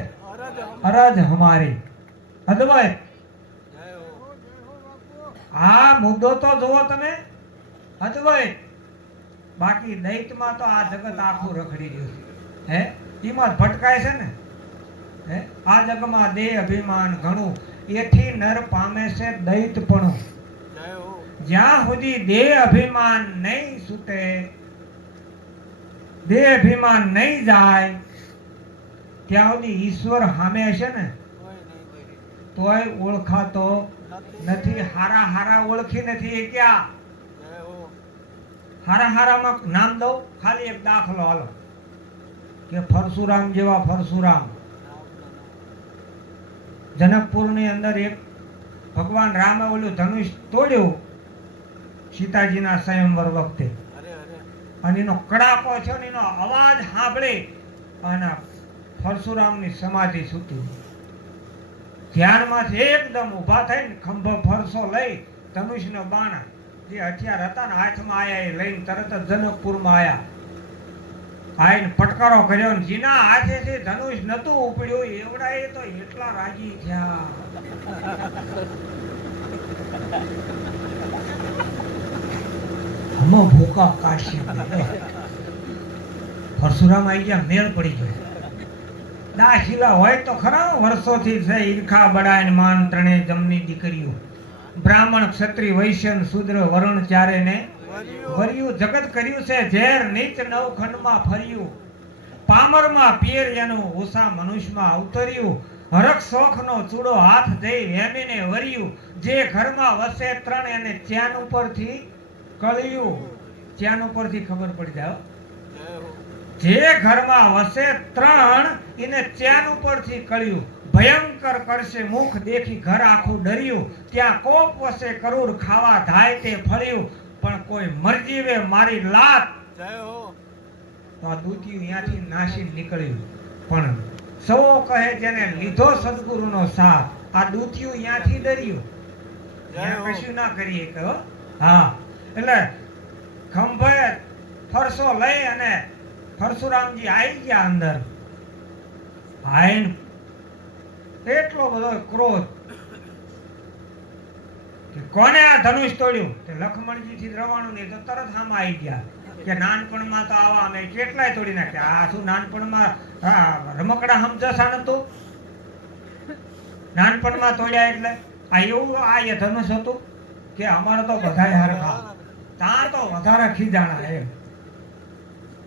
અરજ હમારી. અદ્વૈત આ મુદ્દો તો જુઓ તમે, અદ્વૈત. બાકી દૈતમાં તો આ જગત આખું રખડી રહ્યું છે. હે, એમાં ભટકાય છે ને. હે, આ જગમાં દેહ અભિમાન ઘણું, એથી નર પામે છે દૈતપણું. જ્યાં સુધી દેહ અભિમાન નહીં છૂટે, દેહ અભિમાન નહીં જાય, ત્યાં સુધી ઈશ્વર સામે હશે ને તોય ઓળખાતો નથી. હારા હારા ઓળખી નથી એ ક્યાં? હારા હારામાં નામ દઉં, ખાલી એક દાખલો હાલો કે પરશુરામ જેવા પરશુરામ. જનકપુરની અંદર એક ભગવાન રામે ઓલું ધનુષ તોડ્યું સીતાજીના સ્વયંવર વખતે, અને એનો કડાકો છે ને એનો અવાજ સાંભળી અને પરશુરામની સમાધિ છૂટી. ધ્યાનમાંથી એકદમ ઊભા થઈને ખંભો ફરસો લઈ ધનુષનો બાણ જે હથિયાર હતા ને હાથમાં આયા એ લઈને તરત જ જનકપુરમાં આયા. આઈને ફટકારો કર્યો ને જીના હાથેથી ધનુષ નતું ઉપડ્યું એવડા એ તો એટલા રાજી થયા. હમો ભૂકા કાશી પરશુરામ આવી ગયા, મેળ પડી ગયો. દાખીલા હોય તો ખરા, વર્ષોથી છે ઈર્ખા બડાય માન ત્રણે જમની દીકરીઓ, બ્રાહ્મણ ક્ષત્રિય વૈશ્ય શૂદ્ર વરણ ચારે ને વર્યું, જગત કર્યું છે ઝેર નીચ નવખંડમાં ફર્યું, પામરમાં પિયર એનું ઓસા મનુષ્યમાં અવતર્યું, હરખ શોખનો ચૂડો હાથ જઈ વેમીને વર્યું, જે ઘરમાં વસે ત્રણ એને ચાન ઉપરથી કળ્યું. ચાન ઉપરથી ખબર પડી જાય, જે ઘરમાં વસે ત્રણ એને ચાન ઉપરથી કળ્યું, ભયંકર કરશે મુખ દેખી ઘર આખું ડર્યું, ત્યાં કોપ વસે કરોડ ખાવા ધાય તે ફળ્યું, પણ કોઈ મરજીવે મારી લાત. તો આ દૂતિયું ત્યાંથી નાસી નીકળ્યું. પણ સૌ કહે જેને લીધો સદગુરુનો સાથ, આ દૂતિયું ત્યાંથી ડર્યું, ત્યાં કશું ના કરીએ કહો. હા, એટલે ખંભે ફરસો લઈ અને પરશુરામજી આવી ગયા અંદર. આઈને એટલો બધો ક્રોધ કે કોને આ ધનુષ તોડ્યું? તે લક્ષ્મણજી થી રવાણું નહીં તો તરત સામે આવી ગયા કે નાનપણમાં તો આવા અમે કેટલાય તોડી નાખ્યા. આ શું નાનપણમાં રમકડા સમજસા નતું? નાનપણમાં તોડ્યા એટલે આ એવું આ એ ધનુષ હતું કે અમારે તો બધાય હરખા, ત્યાં તો વધારે ખીજાણા એમ.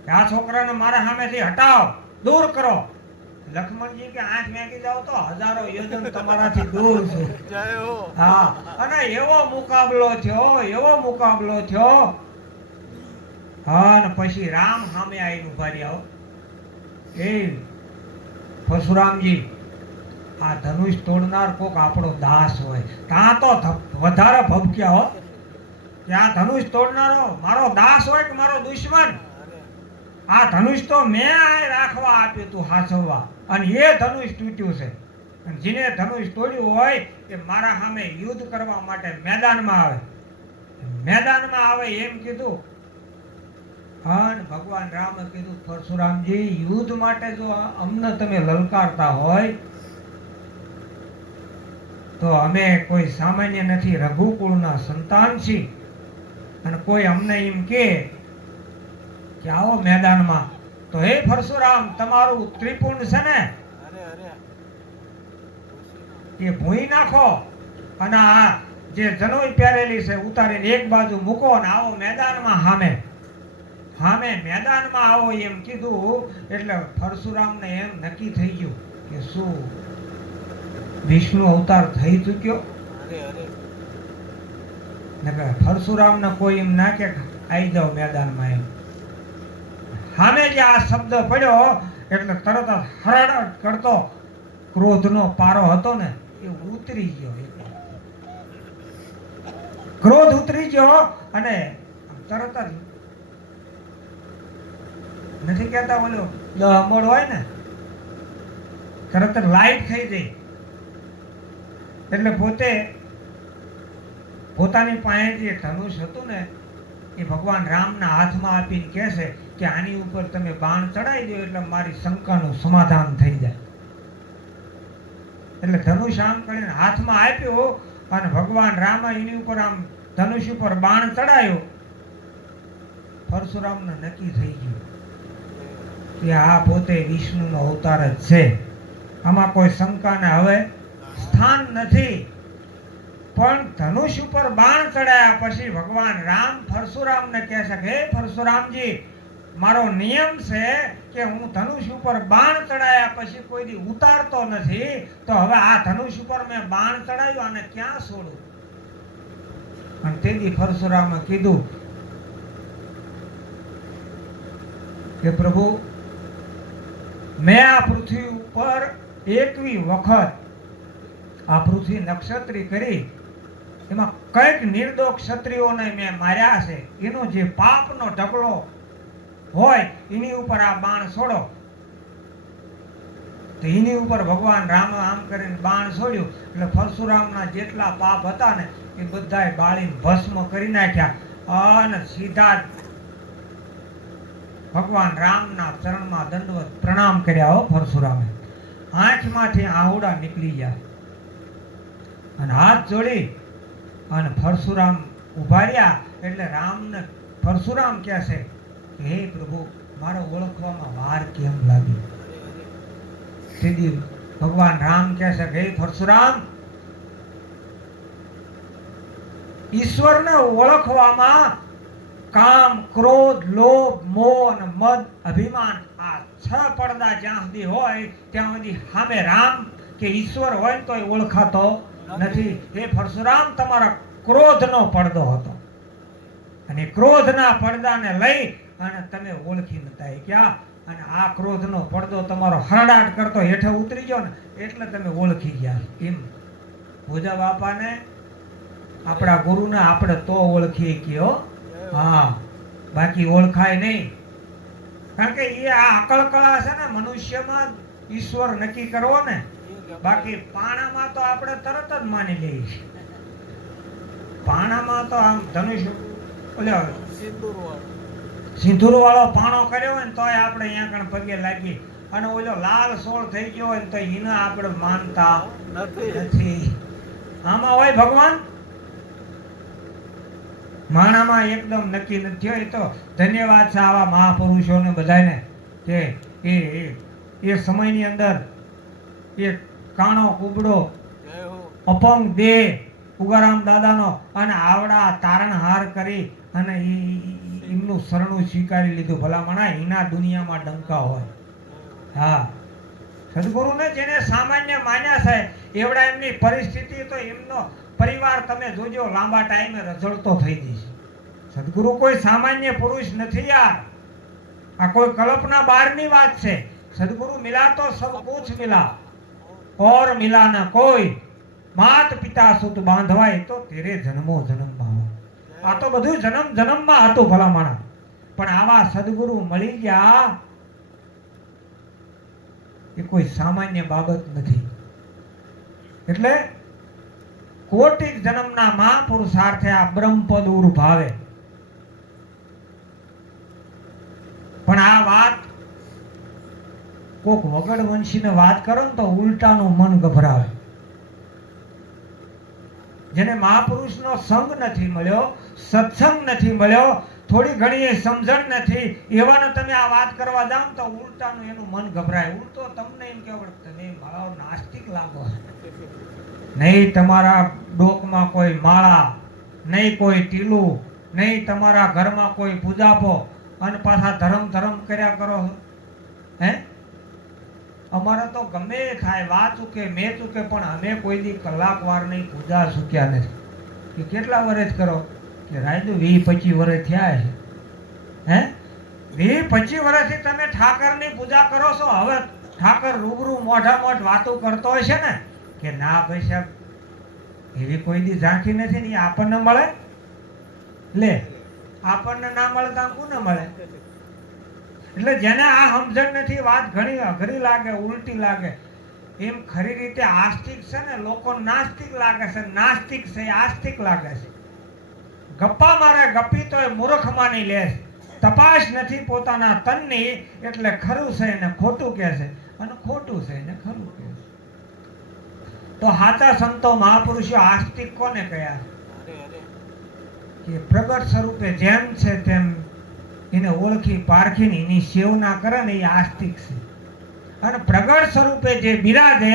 કે આ છોકરાને મારા સામેથી હટાવો, દૂર કરો. લક્ષ્મણજી કે આંખ મેકી જાવ તો હજારો યોજન તમારાથી દૂર છું. હા, અને એવો મુકાબલો થયો. હા, અને પછી રામ સામે આવીને ઉભા રહ્યા. એ પરશુરામજી, આ ધનુષ તોડનાર કોક આપણો દાસ હોય. ત્યાં તો વધારે ભબક્યા હો કે આ ધનુષ તોડનારો મારો દાસ હોય કે મારો દુશ્મન. આ ધનુષ તો મેં રાખવા આપ્યું તું હાચવવા, અને એ ધનુષ તૂટ્યું છે. અને જેને ધનુષ તોડ્યું હોય એ મારા સામે યુદ્ધ કરવા માટે મેદાનમાં આવે એમ કીધું. અને ભગવાન રામે કીધું, પરશુરામજી, યુદ્ધ માટે જો અમને તમે લલકારતા હોય તો અમે કોઈ સામાન્ય નથી, રઘુકુળના સંતાન છીએ. અને કોઈ અમને એમ કે આવો મેદાનમાં, તો હે પરશુરામ, તમારું ત્રિપુંડ છે ને એ ભૂઈ નાખો, અને આ જે જનોઈ પહેરેલી છે ઉતારીને એક બાજુ મૂકો, અને આવો મેદાનમાં સામે મેદાનમાં આવો એમ કીધું. એટલે પરશુરામને એમ નક્કી થઈ ગયું કે શું વિષ્ણુ અવતાર થઈ ચૂક્યો. પરશુરામને કોઈ એમ ના કે આવી જાઓ મેદાનમાં. એમ સામે જે આ શબ્દ પડ્યો એટલે તરત જ હરડ કરતો ક્રોધનો પારો હતો ને એ ઉતરી ગયો. ક્રોધ ઉતરી ગયો અને તરત જ નથી કહેતા બોલો દહમોડ હોય ને, તરત જ લાઈટ થઈ ગઈ. એટલે પોતાની પાસે જે ધનુષ હતું ને એ ભગવાન રામના હાથમાં આપીને કહે છે કે આની ઉપર તમે બાણ ચડાવી દો એટલે મારી શંકાનું સમાધાન થઈ જાય. એટલે ધનુષ આમ કરીને હાથમાં આપ્યું, અને ભગવાન રામ એની ઉપર આમ ધનુષ ઉપર બાણ ચડાયો. પરશુરામને નક્કી થઈ ગયું કે આ પોતે વિષ્ણુનો અવતાર જ છે, આમાં કોઈ શંકાને હવે સ્થાન નથી. પણ ધનુષ ઉપર બાણ ચડાયા પછી ભગવાન રામ પરશુરામને કહે છે કે હે પરશુરામજી, મારો નિયમ છે કે હું ધનુષ ઉપર બાણ ચડાયા પછી કોઈ દી ઉતારતો નથી, તો હવે આ ધનુષ ઉપર મેં બાણ ચડાવ્યું અને ક્યાં છોડું. અને તેથી પરશુરામે કીધું કે પ્રભુ, મેં આ પૃથ્વી ઉપર 21 વખત આ પૃથ્વી નક્ષત્રી કરી, એમાં કઈક નિર્દોષ ક્ષત્રિયોને મેં માર્યા છે. એનો જે પાપનો ઢગલો હોય એની ઉપર આ બાણ છોડો. તો એની ઉપર ભગવાન રામ આમ કરીને બાણ છોડ્યું એટલે પરશુરામના જેટલા પાપ હતા ને એ બધાય બાળીને ભસ્મ કરી નાખ્યા. અને સીધા ભગવાન રામના ચરણમાં દંડવત પ્રણામ કર્યા. હો પરશુરામે આંખમાંથી આહુડા નીકળી ગયા અને હાથ જોડી અને પરશુરામ ઉભા રહ્યા. એટલે રામને પરશુરામ કહે છે કે હે પ્રભુ, મારો ઓળખવામાં વાર કેમ લાગી. સીધી ભગવાન રામ કહે છે કે હે પરશુરામ, ઈશ્વરને ઓળખવામાં કામ, ક્રોધ, લોભ, મોહ અને મદ, અભિમાન આ 6 પડદા જ્યાં સુધી હોય ત્યાં સુધી સામે રામ કે ઈશ્વર હોય તો ઓળખાતો નથી. એ પરશુરામ તમારા ક્રોધનો પડદો હતો, અને ક્રોધના પડદાને લઈ અને તમે ઓળખી નતા ક્યાં. અને આ ક્રોધનો પડદો તમારો હરડાટ કરતો હેઠે ઉતરી ગયો ને એટલે તમે ઓળખી ગયા. એમ ભોજા બાપાને, આપણા ગુરુને આપણે તો ઓળખીએ કયો, હા, બાકી ઓળખાય નહીં. કારણ કે એ આ અકળ કળા છે ને મનુષ્યમાં ઈશ્વર નક્કી કરવો ને, બાકી પાણામાં તો આપણે તરત જ માની લઈએ છીએ. પાણામાં તો આમ ધનુષ ઓલો સિંદૂર વાળો પાણો કર્યો હોય ને તોય આપણે અહીંયા કણ પગે લાગીએ, અને ઓલો લાલ સોળ થઈ ગયો હોય ને તો એને આપણે માનતા નથી. આમાં હોય ભગવાન, માણામાં એકદમ નક્કી નથી થયો. એ તો ધન્યવાદ છે આવા મહાપુરુષોને બધાને કે એ સમયની અંદર એ કાણો કુબડો અપંગ દેહ ઉગારામ દાદાનો અને આવડા તારણહાર કરી અને એમનું શરણું સ્વીકારી લીધું. ભલામણા એના દુનિયામાં ડંકા હોય. હા, સદગુરુને જેને સામાન્ય માન્યા છે એવડા એમની પરિસ્થિતિ તો એમનો પરિવાર તમે જોજો લાંબા ટાઈમે રઝળતો થઈ જશે. સદગુરુ કોઈ સામાન્ય પુરુષ નથી યાર. આ કોઈ કલ્પના બહારની વાત છે. સદગુરુ મિલા તો સબ કુછ મિલા और मिला ना कोई, मात पिता सुत बांधवाय तो तेरे जन्मो जन्मમાં હોય. આ તો બધું જન્મ જન્મમાં હતું ભલામણા. પણ આવા સદગુરુ મળી ગયા એ કોઈ સામાન્ય બાબત નથી. એટલે કોટિક જન્મના મહાપુરુષાર્થે આ બ્રહ્મપદ ઉર્ભાવે. પણ આ વાત કોક વગડ વંશીને વાત કરો ને તો ઉલટાનું મન ગભરાવે. જેને મહાપુરુષનો સંગ નથી મળ્યો, સત્સંગ નથી મળ્યો, થોડી ઘણી સમજણ નથી, એવાને તમે આ વાત કરવા જાવ તો ઉલટાનું એનું મન ગભરાય. ઉલટો તમને એમ કહેવાય તમે મારા નાસ્તિક લાગો. નહીં તમારા ડોકમાં કોઈ માળા, નહીં કોઈ ટીલું, નહીં તમારા ઘરમાં કોઈ પૂજાપો, અને પાછા ધર્મ ધર્મ કર્યા કરો. હે, અમારે તો ગમે થાય વાત ચૂકે મેં ચૂકે પણ અમે કોઈ દી કલાક વાર નહીં પૂજા ચૂક્યા નથી. કે કેટલા વર્ષ કરો? કે રાજુ 20-25 વર્ષ થયા છે. હે, 20-25 વર્ષથી તમે ઠાકરની પૂજા કરો છો. હવે ઠાકર રૂબરૂ મોઢા મોઢ વાતો કરતો હશે ને કે ના ભાઈ સાહેબ એવી કોઈ દી ઝાંખી નથી ને આપણને મળે. લે, આપણને ના મળે તો કોને મળે? એટલે જેને આ સમજણ નથી, વાત ઘણી અઘરી લાગે, ઉલટી લાગે. એમ ખરી રીતે આસ્તિક છે ને લોકો નાસ્તિક લાગે છે, નાસ્તિક છે આસ્તિક લાગે છે. ગપ્પા મારે ગપ્પી તો એ મૂર્ખ માની લે છે. તપાસ નથી પોતાના તનની એટલે ખરું છે ને ખોટું કહે છે, અને ખોટું છે ને ખરું કહે છે. તો હાચા સંતો મહાપુરુષો આસ્તિક કોને કહ્યા? કે પ્રગટ સ્વરૂપે જેમ છે તેમ એને ઓળખી પારખીને એની સેવના કરે ને એ આસ્તિક છે. અને પ્રગટ સ્વરૂપે જે બિરાજે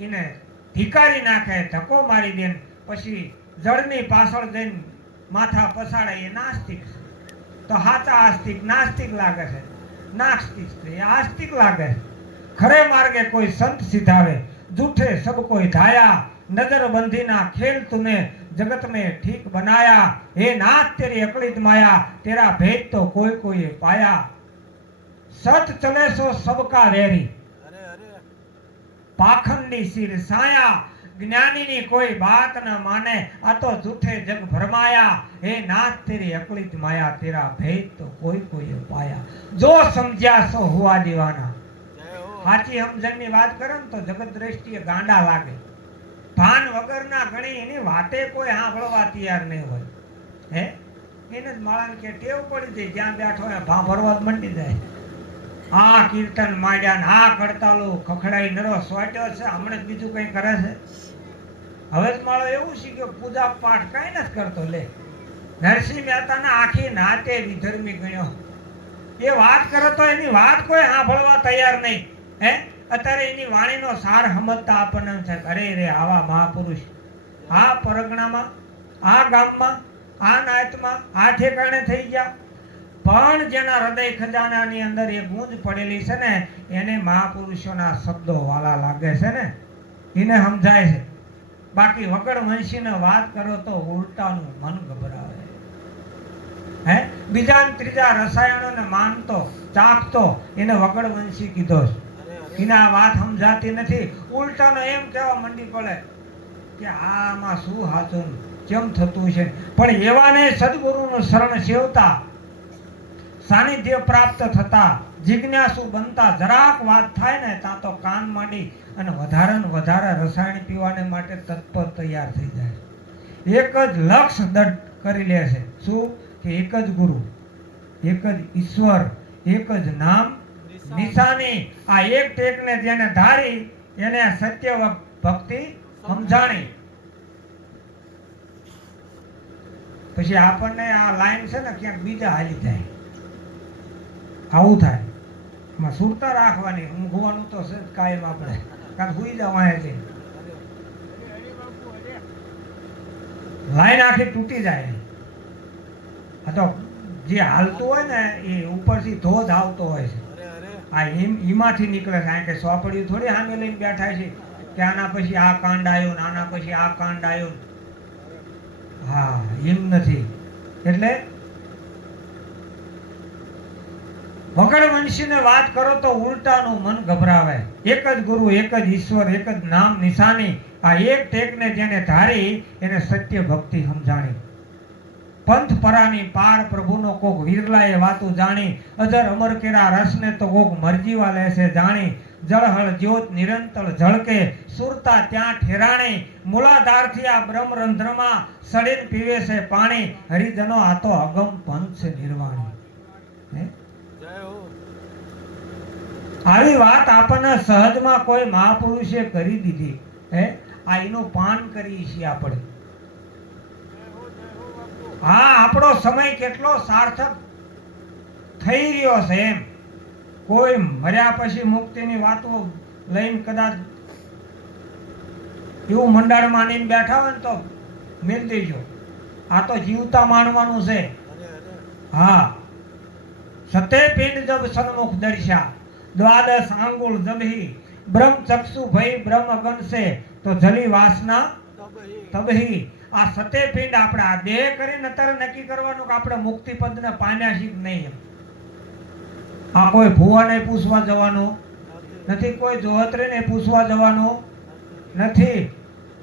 એને ધિકારી નાખે, ધક્કો મારી દે, પછી જળની પાછળ જઈને માથા પસાડે એ નાસ્તિક છે. તો હાચા આસ્તિક નાસ્તિક લાગે છે, નાસ્તિક છે એ આસ્તિક લાગે છે. ખરે માર્ગે કોઈ સંત સિધાવે, જૂઠે સબ કોઈ ધાયા, नजर बंदी ना खेल तूने जगत में ठीक बनाया, हे नाथ तेरी अकलित माया, तेरा भेद तो कोई कोई पाया. सत चले सो सबका वेरी, पाखंडी सिर साया, ज्ञानी ની કોઈ बात न माने, आ तो झूठे जग भरमाया, हे नाथ तेरी अकलित माया, तेरा भेद तो कोई कोई पाया. जो समझ्या सो हुआ दीवाना. સાચી સમજણની વાત કરે ને તો જગત દ્રષ્ટિએ ગાંડા લાગે. ભાન વગરના ઘણી એની વાતે કોઈ સાંભળવા તૈયાર નહીં હોય. હે, એને જ માળાને કે ટેવ પડી જાય, જ્યાં બેઠો હોય ભા ભરવા જ મંડી જાય. આ કીર્તન માંડ્યા ને આ કડતાલો ખખડાઈ નરો સોટ્યો છે, હમણાં જ બીજું કઈ કરે છે. હવે જ માળો એવું શીખ્યો પૂજા પાઠ કઈ નથી કરતો. લે, નરસિંહ મહેતાના આખી નાતે વિધર્મી ગણ્યો. એ વાત કરે તો એની વાત કોઈ સાંભળવા તૈયાર નહીં. હે, અત્યારે એની વાણીનો સાર સમજતા આપણને છે અરે રે આવા મહાપુરુષ આ પરગણામાં, આ ગામમાં, આ નાતમાં, આ ઠેકાણે થઈ ગયા. પણ જેના હૃદય ખજાનાની અંદર એ ગૂંજ પડેલી છે ને એને મહાપુરુષોના શબ્દો વાલા લાગે છે ને એને સમજાય છે. બાકી વગડ વંશીને વાત કરો તો ઉલટાનું મન ગભરાવે. હે, બીજા ત્રીજા રસાયણોને માનતો ચાખતો એને વગડ વંશી કીધો છે. એને આ વાત સમજાતી નથી. ઉલટાનો એમ કહેવા મંડી પડે કે આમાં શું હાચું કેમ થતું છે. પણ એવાને સદગુરુનું શરણ સેવતા, સાનિધ્ય પ્રાપ્ત થતા, જિજ્ઞાસુ બનતા જરાક વાત થાય ને ત્યાં તો કાન માંડી અને વધારે ને વધારે રસાયણ પીવાને માટે તત્પર તૈયાર થઈ જાય. એક જ લક્ષ્ય દઢ કરી લે છે. શું? કે એક જ ગુરુ, એક જ ઈશ્વર, એક જ નામ નિશાની. આ એક ટેકને જેને ધારી એને સત્ય ભક્તિ સમજાણી. પછી આપણને આ લાઈન છે ને ક્યાંક બીજા હાલી જાય. આવું થાય. એમાં સુરતા રાખવાની, ઊંઘવાનું તો છે કાયમ આપણે, કારણ સુઈ જવાય છે. લાઈન આખી તૂટી જાય. આ તો જે હાલતું હોય ને એ ઉપરથી ધોધ આવતો હોય છે. આ હિમાથી નીકળે છે. કારણ કે સોપડીઓ થોડી સામે લઈને બેઠા છે કે આના પછી આ કાંડ આવ્યો ને આના પછી આ કાંડ આવ્યો. હા, એમ નથી. એટલે વગડવંશીને વાત કરો તો ઉલટાનું મન ગભરાવે. એક જ ગુરુ, એક જ ઈશ્વર, એક જ નામ નિશાની. આ એક ટેકને જેને ધારી એને સત્ય ભક્તિ સમજાણી. પંથ પરાની પાર પ્રભુનો કોક વિરલાએ વાતું જાણી. અજર અમર કેરા રસને તો કોક મરજીવા લેશે જાણી. જળહળ જ્યોત નિરંતર ઝળકે સુરતા ત્યાં ઠેરાણી. મૂલાધારથી આ બ્રહ્મરંધ્રમાં સડીને પીવે છે પાણી. હરિજનો આ તો અગમ પંથ છે નિર્વાણી. આવી વાત આપણને સહજમાં કોઈ મહાપુરુષે કરી દીધી. આ એનું પાન કરીએ છીએ આપણે. હા, આપણો સમય કેટલો સાર્થક થઈ રહ્યો છે એમ. કોઈ મર્યા પછી મુક્તિની વાતો લઈને કદાચ એવું મંડાળ માનીને બેઠા હોય ને તો મિલ દેજો. આ તો જીવતા માનવાનું છે. હા, સતે પિંડ જબ સન્મુખ દર્શા દ્વાદશ આંગુલ જબહી બ્રહ્મ ચક્ષુ ભઈ બ્રહ્મ ગણ છે તો જલી વાસના તબહી. આ સતે પિંડ આપણે આ દેહ કરીને અત્યારે નક્કી કરવાનું કે આપણે મુક્તિ પદને પામ્યા છીએ નહીં. આ કોઈ ભુવાને પૂછવા જવાનું નથી, કોઈ જોહત્રીને પૂછવા જવાનું નથી.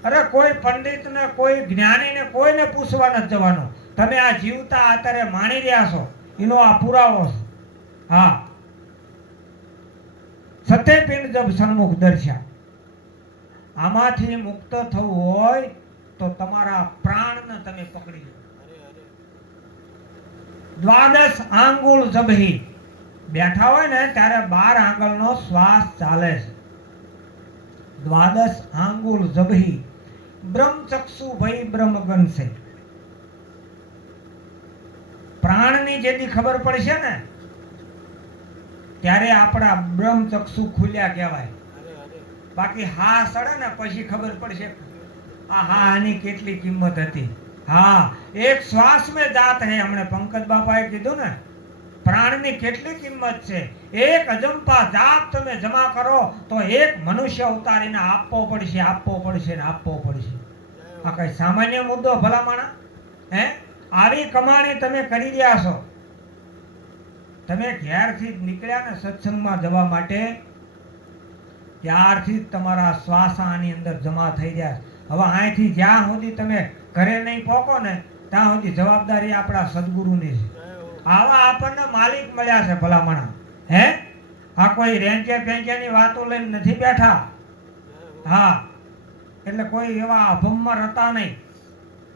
અરે કોઈ પંડિતને, કોઈ જ્ઞાનીને, કોઈને પૂછવા નથી જવાનું. તમે આ જીવતા અત્યારે માણી રહ્યા છો એનો આ પુરાવો છે. હા, સતે પિંડ જબ સન્મુખ દર્શા. આમાંથી મુક્ત થવું હોય તો તમારા પ્રાણને તમે પકડી લો. દ્વાદશ આંગુલ જબહી. બેઠા હોય ને ત્યારે 12 આંગળનો શ્વાસ ચાલે છે. દ્વાદશ આંગુલ જબહી બ્રહ્મ ચક્ષુ ભઈ બ્રહ્મ ગણશે. પ્રાણની જેની ખબર પડશે ને ત્યારે આપણા બ્રહ્મ ચક્ષુ ખુલ્યા કહેવાય. બાકી હા સડે ને પછી ખબર પડશે હા આની કેટલી કિંમત હતી. હા, એક શ્વાસ में जात है. हमने पंकज बापाએ કીધું ને પ્રાણની કેટલી કિંમત છે. એક અજંપા જાપ તમે જમા કરો તો એક મનુષ્ય ઉતારીને આપવો પડશે, આપવો પડશે ને આપવો પડશે. આ કઈ સામાન્ય મુદ્દો ભલામણા? આવી કમાણી તમે કરી રહ્યા છો. તમે ઘેરથી નીકળ્યા ને સત્સંગમાં જવા માટે ત્યારથી જ તમારા શ્વાસ આની અંદર જમા થઈ જાય. હવે અહીંથી જ્યાં સુધી તમે ઘરે નહીં પહોંચો ને ત્યાં સુધી જવાબદારી આપણા સદગુરુની છે. આવા આપણને માલિક મળ્યા છે ભલામણા. આ કોઈ રેંચે પેંચેની વાતો લઈને નથી બેઠા. હા, એટલે કોઈ એવા અભમમાં રહેતા નહીં.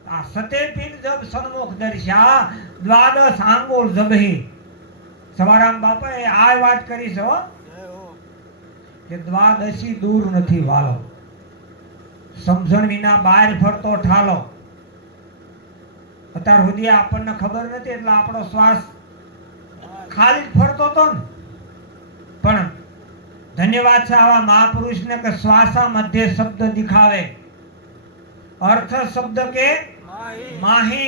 આ સતે પિંડ જબ સન્મુખ દર્શા દ્વાદશ આંગુલ જબહી. સવારામ બાપાએ આ વાત કરી છે કે દ્વાદશી દૂર નથી વાલો. સમજણ વિના બહાર ફરતો ઠાલો. અત્યાર સુધી આપણને ખબર નથી એટલે આપણો શ્વાસ ખાલી ફરતો હતો ને. પણ ધન્યવાદ છે આવા મહાપુરુષને કે શ્વાસા મધ્ય શબ્દ દિખાવે अर्थ शब्द के माही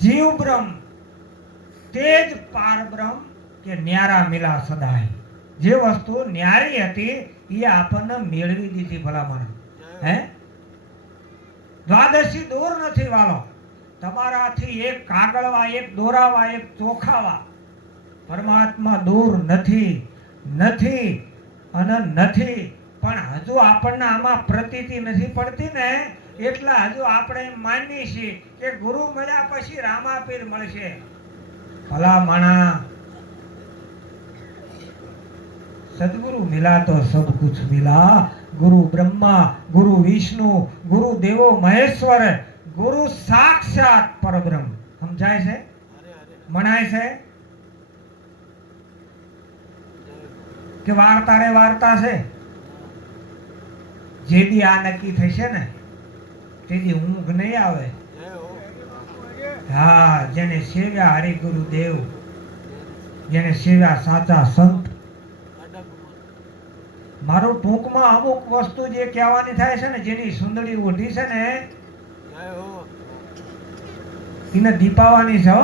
जीव ब्रह्म तेज पार ब्रह्म के न्यारा मिला सदाय। जे वस्तु न्यारी हती ये आपने मेळवी दीधी भलामण है। द्वादशी दूर नहीं वालो तमाराथी एक कागळवा एक दोरावा एक चोखावा परमात्मा दूर नहीं नहीं अने नहीं पण हजू आपने आमा प्रतीति नहीं पड़ती ने एटला हजू आपणे मानी छे के गुरु मळ्या पछी रामापीर मळशे। भलामणा सदगुरु मिला तो सब कुछ मिला। गुरु ब्रह्मा गुरु विष्णु गुरु देवो महेश्वर गुरु साक्षात परब्रह्म समझाय छे मनाय छे के वार्ता रे वार्ता छे। जेदी आ नक्की थशे ने तेदी ऊंघ नहीं आवे। हाँ जेने सेव्या हरि गुरु देव जेने सेव्या साचा संत मारो टूंक में अमुक वस्तु जे कहेवानी थाय छे ने जेनी सुंदरी ओढी छे ने इने दीपावानी छे।